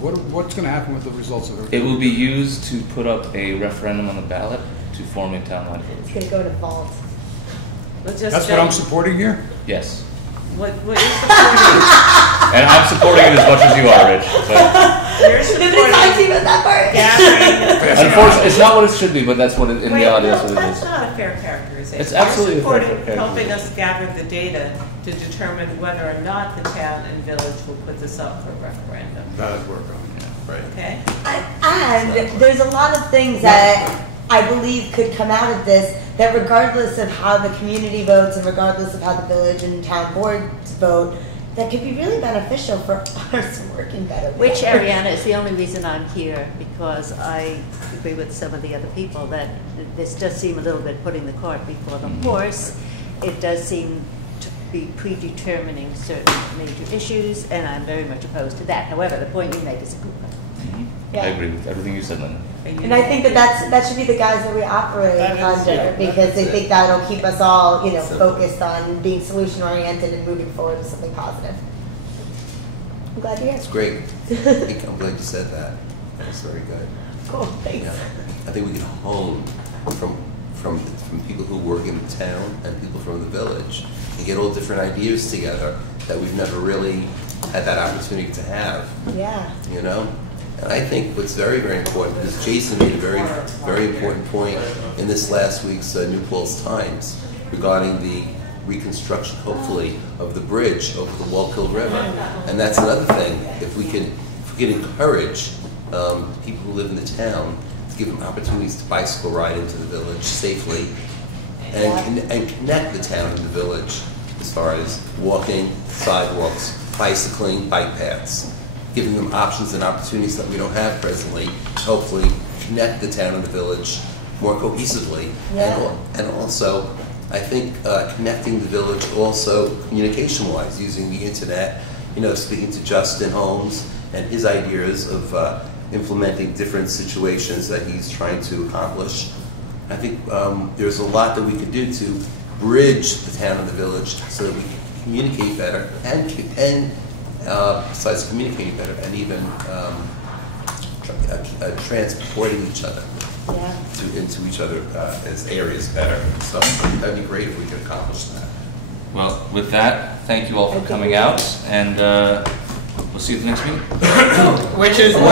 what's going to happen with the results of It everything? will be used to put up a referendum on the ballot to form a townwide It's village. gonna go to vault. We'll just That's what I'm supporting here? Yes. What you're supporting, And I'm supporting it as much as you are, Rich. But you're Nobody talked to you supporting about that part. gathering. unfortunately, it's not what it should be, but that's what it, in Wait, reality no, that's what it that's is. not a fair characterization. It's absolutely a fair You're supporting characterization. helping us gather the data to determine whether or not the town and village will put this up for referendum. Ballot work on it. Right. Okay? And there's a lot of things that I believe could come out of this that regardless of how the community votes and regardless of how the village and town boards vote, that could be really beneficial for us working better. Which, together. Ariana, is the only reason I'm here, because I agree with some of the other people that this does seem a little bit putting the cart before the horse. It does seem to be predetermining certain major issues, and I'm very much opposed to that. However, the point you make is a good one. Yeah. I agree with everything you said, Linda. And I think that should be the guys that we operate under, because I think that'll keep us all, you know, focused on being solution oriented and moving forward with something positive. I'm glad you're here. It's great. I'm glad you said that. That's very good. Cool, thanks. Yeah. I think we can hone from people who work in the town and people from the village and get all different ideas together that we've never really had that opportunity to have. Yeah. You know? And I think what's very, very important is Jason made a very, very important point in this last week's New Paltz Times regarding the reconstruction, hopefully, of the bridge over the Wallkill River. And that's another thing. If we can encourage people who live in the town to give them opportunities to bicycle ride into the village safely and connect the town and the village as far as walking, sidewalks, bicycling, bike paths, giving them options and opportunities that we don't have presently, to hopefully connect the town and the village more cohesively. Yeah. And also, I think connecting the village also communication-wise, using the internet, you know, speaking to Justin Holmes and his ideas of implementing different situations that he's trying to accomplish. I think there's a lot that we could do to bridge the town and the village so that we can communicate better and besides communicating better, and even transporting each other into each other as areas better. So that'd be great if we could accomplish that. Well, with that, thank you all for coming out, and we'll see you at the next meeting. Which is when,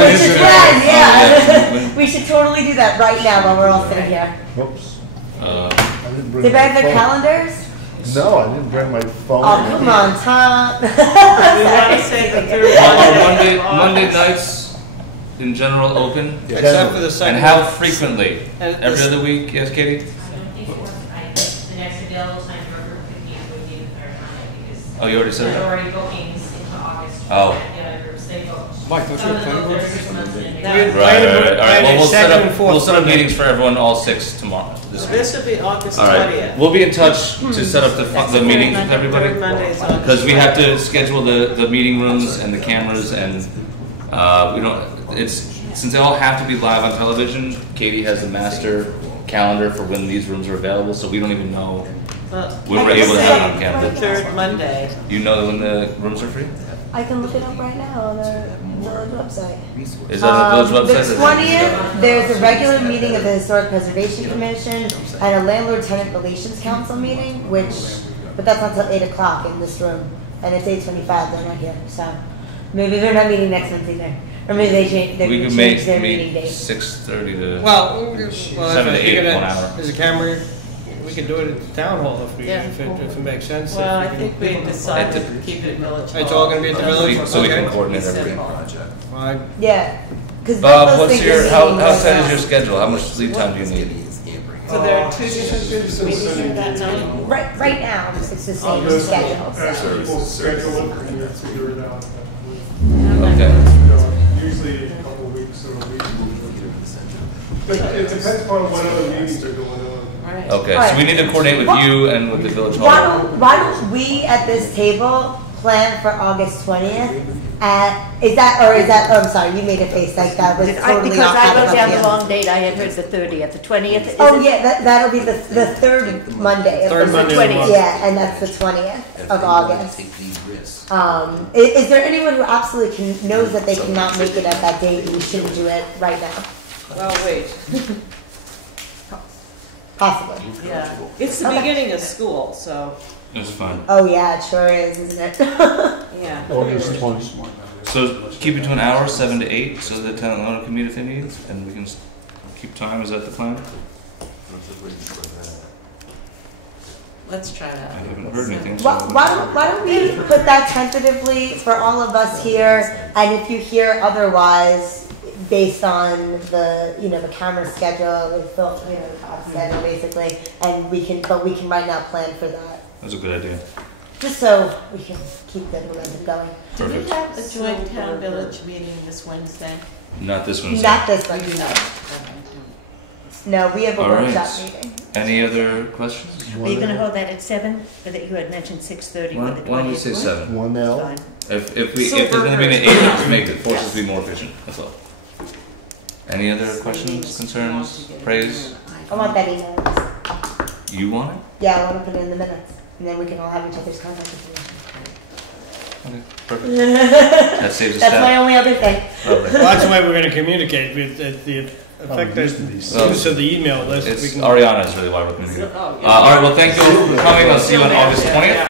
yeah. We should totally do that right now while we're all sitting here. Whoops. Uh, I didn't bring Did my I have the phone. calendars? No, I didn't bring my phone. Oh, come on, Tom. We want to say the third Monday of Monday August. nights in general open, except for the second. and how frequently? And Every this- other week? Yes, Katie? I don't think the next available time for group cookies would be the third Monday because Oh, you already said there's that? already bookings into August. Oh. And the other groups, they booked. Mike, don't you Some of have them planning booked board their 6 months in That- advance. Right. All right. Well, we'll Second and fourth we'll set up Monday. meetings for everyone, all 6 tomorrow. This week. This would be August All right. 20th. We'll be in touch to set up the meetings with everybody. Third Monday is August Because we have 20th. to schedule the meeting rooms and the cameras, and we don't, since they all have to be live on television, Katie has the master calendar for when these rooms are available, so we don't even know Well, when we're I able to can have it on say camera. The third Monday. You know when the rooms are free? I can look it up right now on the village website. Is that on the village website? The 20th, there's a regular meeting of the Historic Preservation Commission and a Landlord-Tenant Relations Council meeting, but that's not till 8 o'clock in this room, and it's 8:25, they're not here, so maybe they're not meeting next month either. Or maybe they change We could their meeting meet date. 6:30 to. Well, 7 to 8, 1 hour. There's a camera. We could do it at the town hall if Yeah. if it makes sense. Well, I If we think we decided to keep it village hall. It's all gonna be at the village? So we can Okay. coordinate Said everything. Project. Fine. Yeah. 'Cause Bob, those what's things your, are how meeting tight is right your now. schedule? How much lead time do you need? So there are 2 different groups meeting that night? Right now, it's the same schedule. So. People schedule it and you figure it out. Okay. Usually a couple of weeks or a week. It depends upon what other meetings are going on. Right. Okay, so we need to coordinate with you and with the village hall. Why don't we at this table plan for August 20th? Is that, oh, I'm sorry, you made a face like that was totally Because not I out of wrote down the left wrong field. date, I had heard the 30th, the 20th. is Oh, it? yeah, that'll be the third Monday. of Third the Monday of the 20th. month. Yeah, and that's the 20th of August. Take these risks. Is there anyone who absolutely knows that they cannot make it at that date and we shouldn't do it right now? Well, wait, Possibly. yeah, it's the Okay. beginning of school, so, It's fine. Oh, yeah, it sure is, isn't it? yeah. August 20th. So keep it to an hour, 7 to 8, so the tenant owner can meet if they need, and we can keep time. Is that the plan? Let's try that. I haven't heard anything. So Why don't we put that tentatively for all of us here, and if you hear otherwise, based on the, the camera schedule, the film, the schedule basically, and we can right now plan for that, That's a good idea. just so we can keep the momentum going. Do we Perfect. have a joint town village meeting this Wednesday? Not this one. Not this one. We do not. No, we have a All right. workshop meeting. Any other questions? Are you going to hold that at 7? Or that you had mentioned 6:30 for Why the 20th? don't we say 7? 1 now. Fine. If there's going to be an 8, let's make it. Force us to be more efficient. That's all. Any other questions, concerns, praise? I want that email. You want it? Yeah, I want to put it in the minutes, and then we can all have each other's contact information. Okay, perfect. That saves us That's my time. only other thing. Lovely. Well, that's the way we're going to communicate with the effective Well, use of the email list. We It's can Ariana is really why we're communicating. Oh, yeah. All right, well, thank you for coming. I'll see you on August 20th.